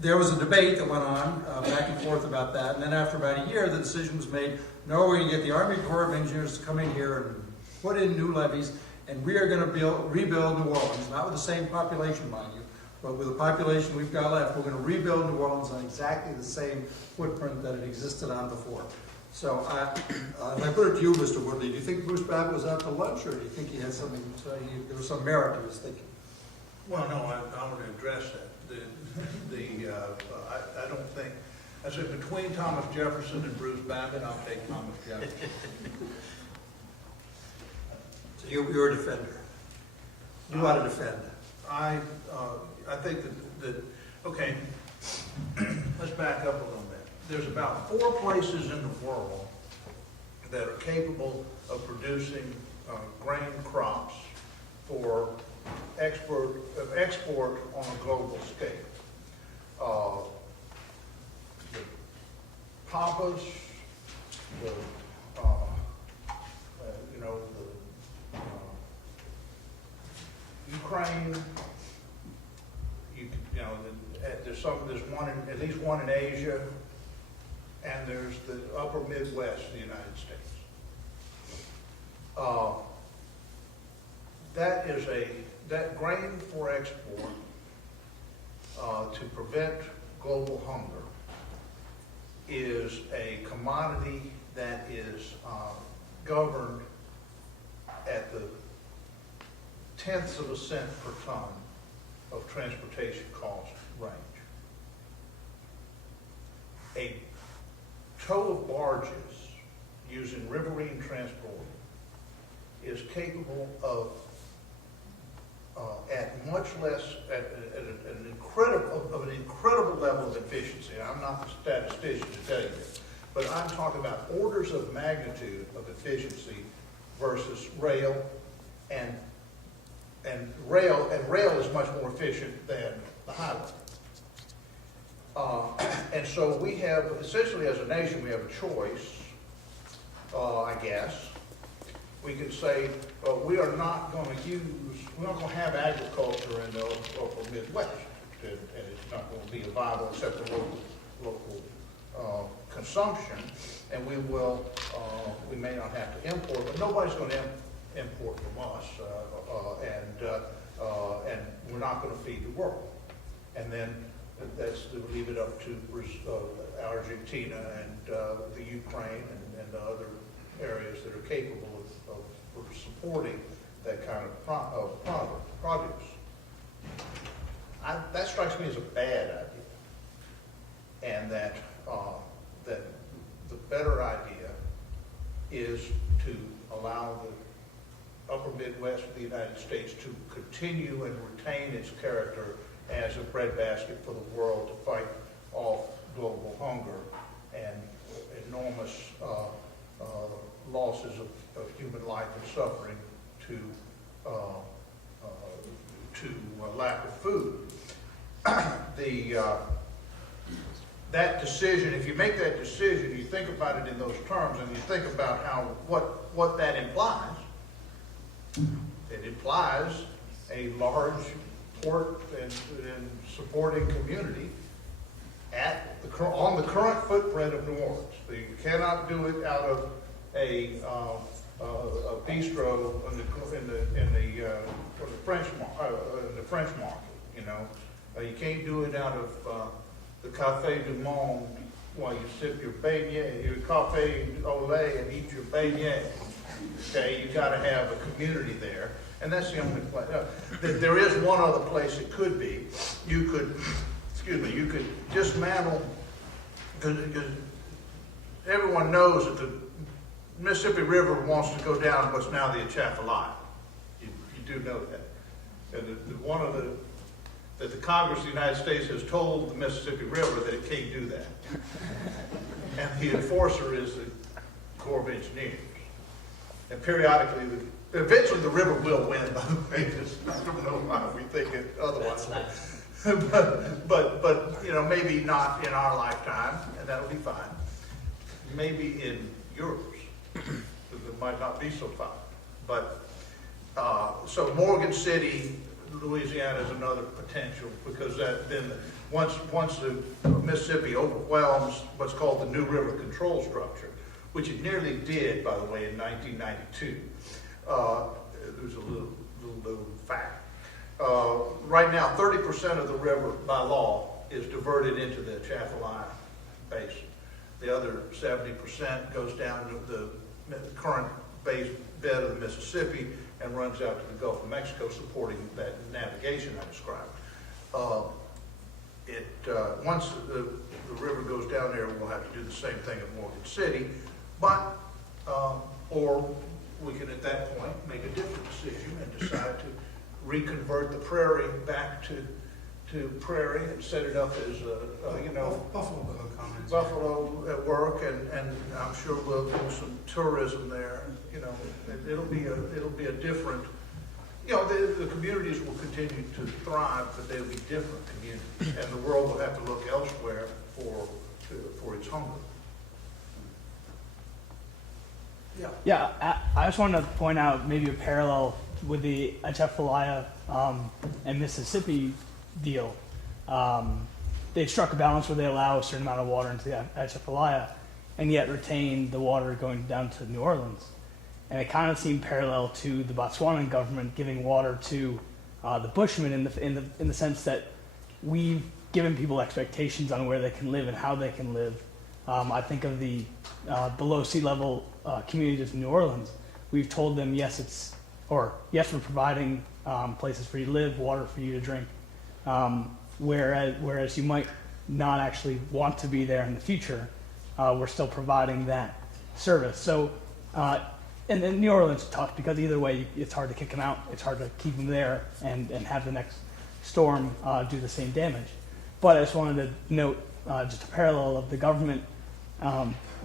There was a debate that went on back and forth about that, and then after about a year, the decision was made, no, we're going to get the Army Corps of Engineers to come in here and put in new levees, and we are going to rebuild New Orleans, not with the same population, mind you, but with the population we've got left, we're going to rebuild New Orleans on exactly the same footprint that it existed on before. So if I put it to you, Mr. Woodley, do you think Bruce Babbitt was out to lunch, or do you think he had something, there was some merit to his thinking? Well, no, I want to address that. I don't think, I said between Thomas Jefferson and Bruce Babbitt, I'll take Thomas Jefferson. So you're a defender. You ought to defend. I think that okay, let's back up a little bit. There's about 4 places in the world that are capable of producing grain crops for export on a global scale. The Pampas, Ukraine. There's at least one in Asia, and there's the upper Midwest of the United States. That grain for export to prevent global hunger is a commodity that is governed at the tenths of a cent per ton of transportation cost range. A tow of barges using riverine transport is capable of at much less, at an incredible level of efficiency. And I'm not a statistician to tell you this, but I'm talking about orders of magnitude of efficiency versus rail, and rail is much more efficient than the highway. And so we have, essentially as a nation, we have a choice, I guess. We could say, we are not going to have agriculture in the upper Midwest, and it's not going to be viable except for local consumption, and we may not have to import, but nobody's going to import from us, and we're not going to feed the world. And then that's to leave it up to Argentina and the Ukraine and the other areas that are capable of supporting that kind of produce. That strikes me as a bad idea, and that the better idea is to allow the upper Midwest of the United States to continue and retain its character as a breadbasket for the world to fight off global hunger and enormous losses of human life and suffering to lack of food. that decision, if you make that decision, you think about it in those terms, and you think about what that implies. It implies a large port and supporting community on the current footprint of New Orleans. So you cannot do it out of a bistro in the French market. You know, you can't do it out of the Café du Monde while you sip your beignet, your café au lait, and eat your beignet. Okay, you got to have a community there, and that's the only place. There is one other place it could be. You could dismantle, because everyone knows that the Mississippi River wants to go down what's now the Atchafalaya. You do know that. And that the Congress of the United States has told the Mississippi River that it can't do that. And the enforcer is the Corps of Engineers. And periodically, eventually the river will win, by the way. I don't know why we think it otherwise. But you know, maybe not in our lifetime, and that'll be fine. Maybe in yours, because it might not be so fine. But so Morgan City, Louisiana is another potential, because once the Mississippi overwhelms what's called the New River Control Structure, which it nearly did, by the way, in 1992. There's a little fact. Right now, 30% of the river, by law, is diverted into the Atchafalaya Basin. The other 70% goes down to the current bed of the Mississippi and runs out to the Gulf of Mexico, supporting that navigation I described. Once the river goes down there, we'll have to do the same thing at Morgan City, but or we can at that point make a different decision and decide to reconvert the prairie back to prairie and set it up as Buffalo at work, and I'm sure we'll do some tourism there. You know, it'll be a different. You know, the communities will continue to thrive, but they'll be different communities, and the world will have to look elsewhere for its hunger. Yeah, I just wanted to point out maybe a parallel with the Atchafalaya and Mississippi deal. They struck a balance where they allow a certain amount of water into the Atchafalaya and yet retain the water going down to New Orleans. And it kind of seemed parallel to the Botswanan government giving water to the Bushmen in the sense that we've given people expectations on where they can live and how they can live. I think of the below sea level communities in New Orleans. We've told them, yes, we're providing places for you to live, water for you to drink. Whereas you might not actually want to be there in the future, we're still providing that service. So, and then New Orleans is tough, because either way, it's hard to kick them out. It's hard to keep them there and have the next storm do the same damage. But I just wanted to note just a parallel of the government,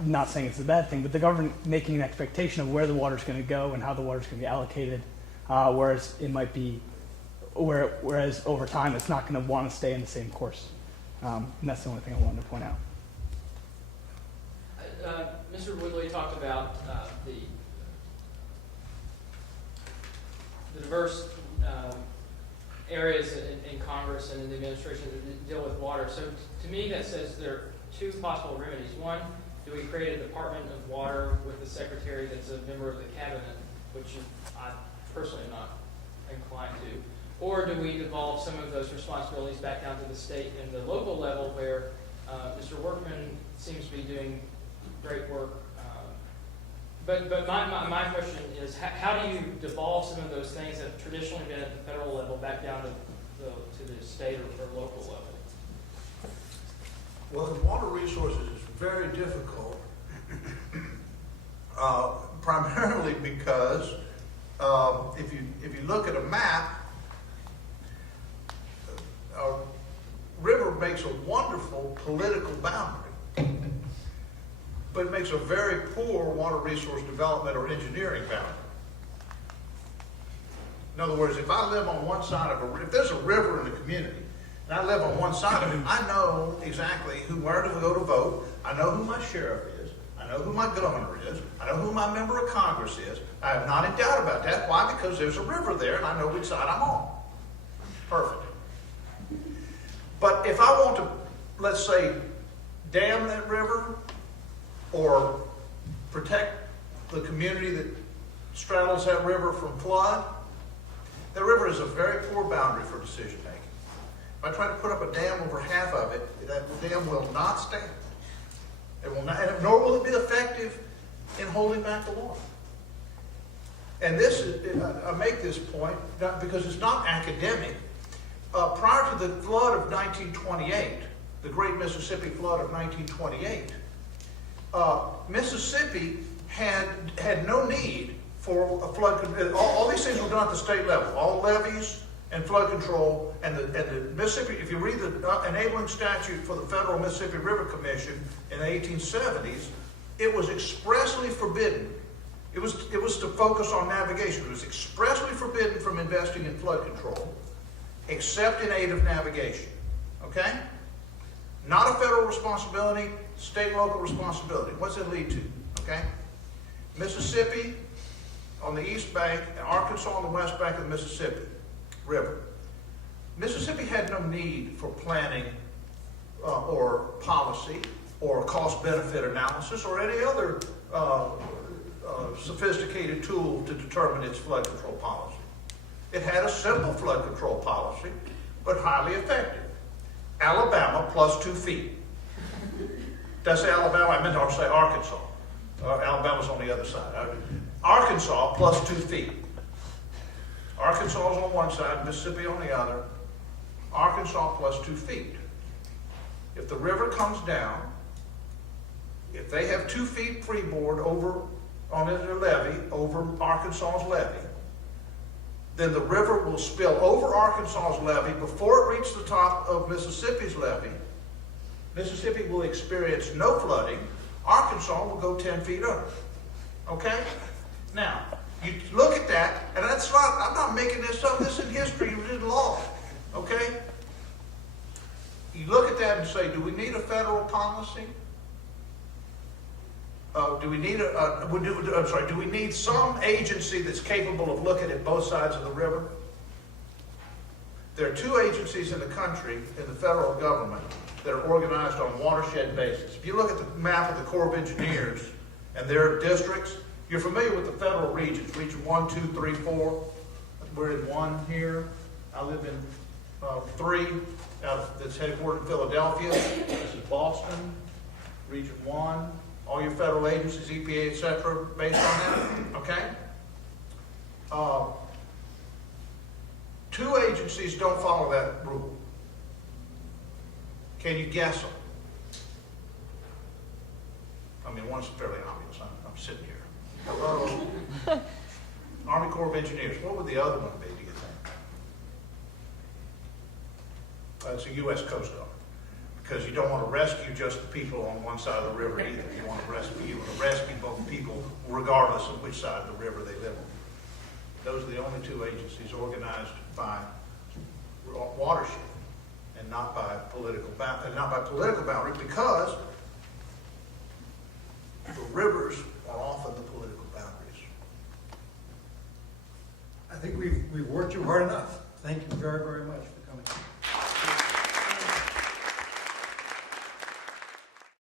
not saying it's a bad thing, but the government making an expectation of where the water's going to go and how the water's going to be allocated, whereas it might be, whereas over time it's not going to want to stay in the same course. And that's the only thing I wanted to point out. Mr. Woodley talked about the diverse areas in Congress and in the administration that deal with water. So to me, that says there are two possible remedies. One, do we create a Department of Water with a secretary that's a member of the cabinet, which I personally am not inclined to, or do we devolve some of those responsibilities back down to the state and the local level, where Mr. Workman seems to be doing great work. But my question is, how do you devolve some of those things that have traditionally been at the federal level back down to the state or local level? Well, the water resources is very difficult, primarily because if you look at a map, a river makes a wonderful political boundary, but it makes a very poor water resource development or engineering boundary. In other words, if I live on one side of if there's a river in the community, and I live on one side of it, I know exactly where to go to vote. I know who my sheriff is. I know who my governor is. I know who my member of Congress is. I am not in doubt about that. Why? Because there's a river there, and I know which side I'm on. Perfect. But if I want to, let's say, dam that river or protect the community that straddles that river from flood, the river is a very poor boundary for decision making. If I try to put up a dam over half of it, that dam will not stand. It will not, and nor will it be effective in holding back the water. And this is, I make this point not because it's not academic. Prior to the flood of 1928, the Great Mississippi Flood of 1928, Mississippi had no need for a flood control. All these things were done at the state level. All levees and flood control, and the Mississippi, if you read the enabling statute for the Federal Mississippi River Commission in the 1870s, it was expressly forbidden. It was to focus on navigation. It was expressly forbidden from investing in flood control, except in aid of navigation. Okay? Not a federal responsibility, state and local responsibility. What's it lead to? Okay? Mississippi on the east bank and Arkansas on the west bank of the Mississippi River. Mississippi had no need for planning or policy or cost-benefit analysis or any other sophisticated tool to determine its flood control policy. It had a simple flood control policy, but highly effective. Alabama plus 2 feet. Did I say Alabama? I meant to say Arkansas. Alabama's on the other side. Arkansas plus 2 feet. Arkansas is on one side, Mississippi on the other. Arkansas plus 2 feet. If the river comes down, if they have 2 feet freeboard over on their levee, over Arkansas's levee, then the river will spill over Arkansas's levee before it reaches the top of Mississippi's levee. Mississippi will experience no flooding. Arkansas will go 10 feet under. Okay? Now, you look at that, and that's not, I'm not making this up, this is in history, it was in law. Okay? You look at that and say, do we need a federal policy? Do we need some agency that's capable of looking at both sides of the river? There are 2 agencies in the country, in the federal government, that are organized on watershed basis. If you look at the map of the Corps of Engineers and their districts, you're familiar with the federal regions, region 1, 2, 3, 4. We're in 1 here. I live in 3, that's headquartered in Philadelphia. This is Boston, region 1. All your federal agencies, EPA, etc., based on that, okay? 2 agencies don't follow that rule. Can you guess them? I mean, one's fairly obvious. I'm sitting here. Hello? Army Corps of Engineers. What would the other one be, do you think? It's a U.S. Coast Guard. Because you don't want to rescue just the people on one side of the river either. You want to rescue both people regardless of which side of the river they live on. Those are the only 2 agencies organized by watershed and not by political boundary, because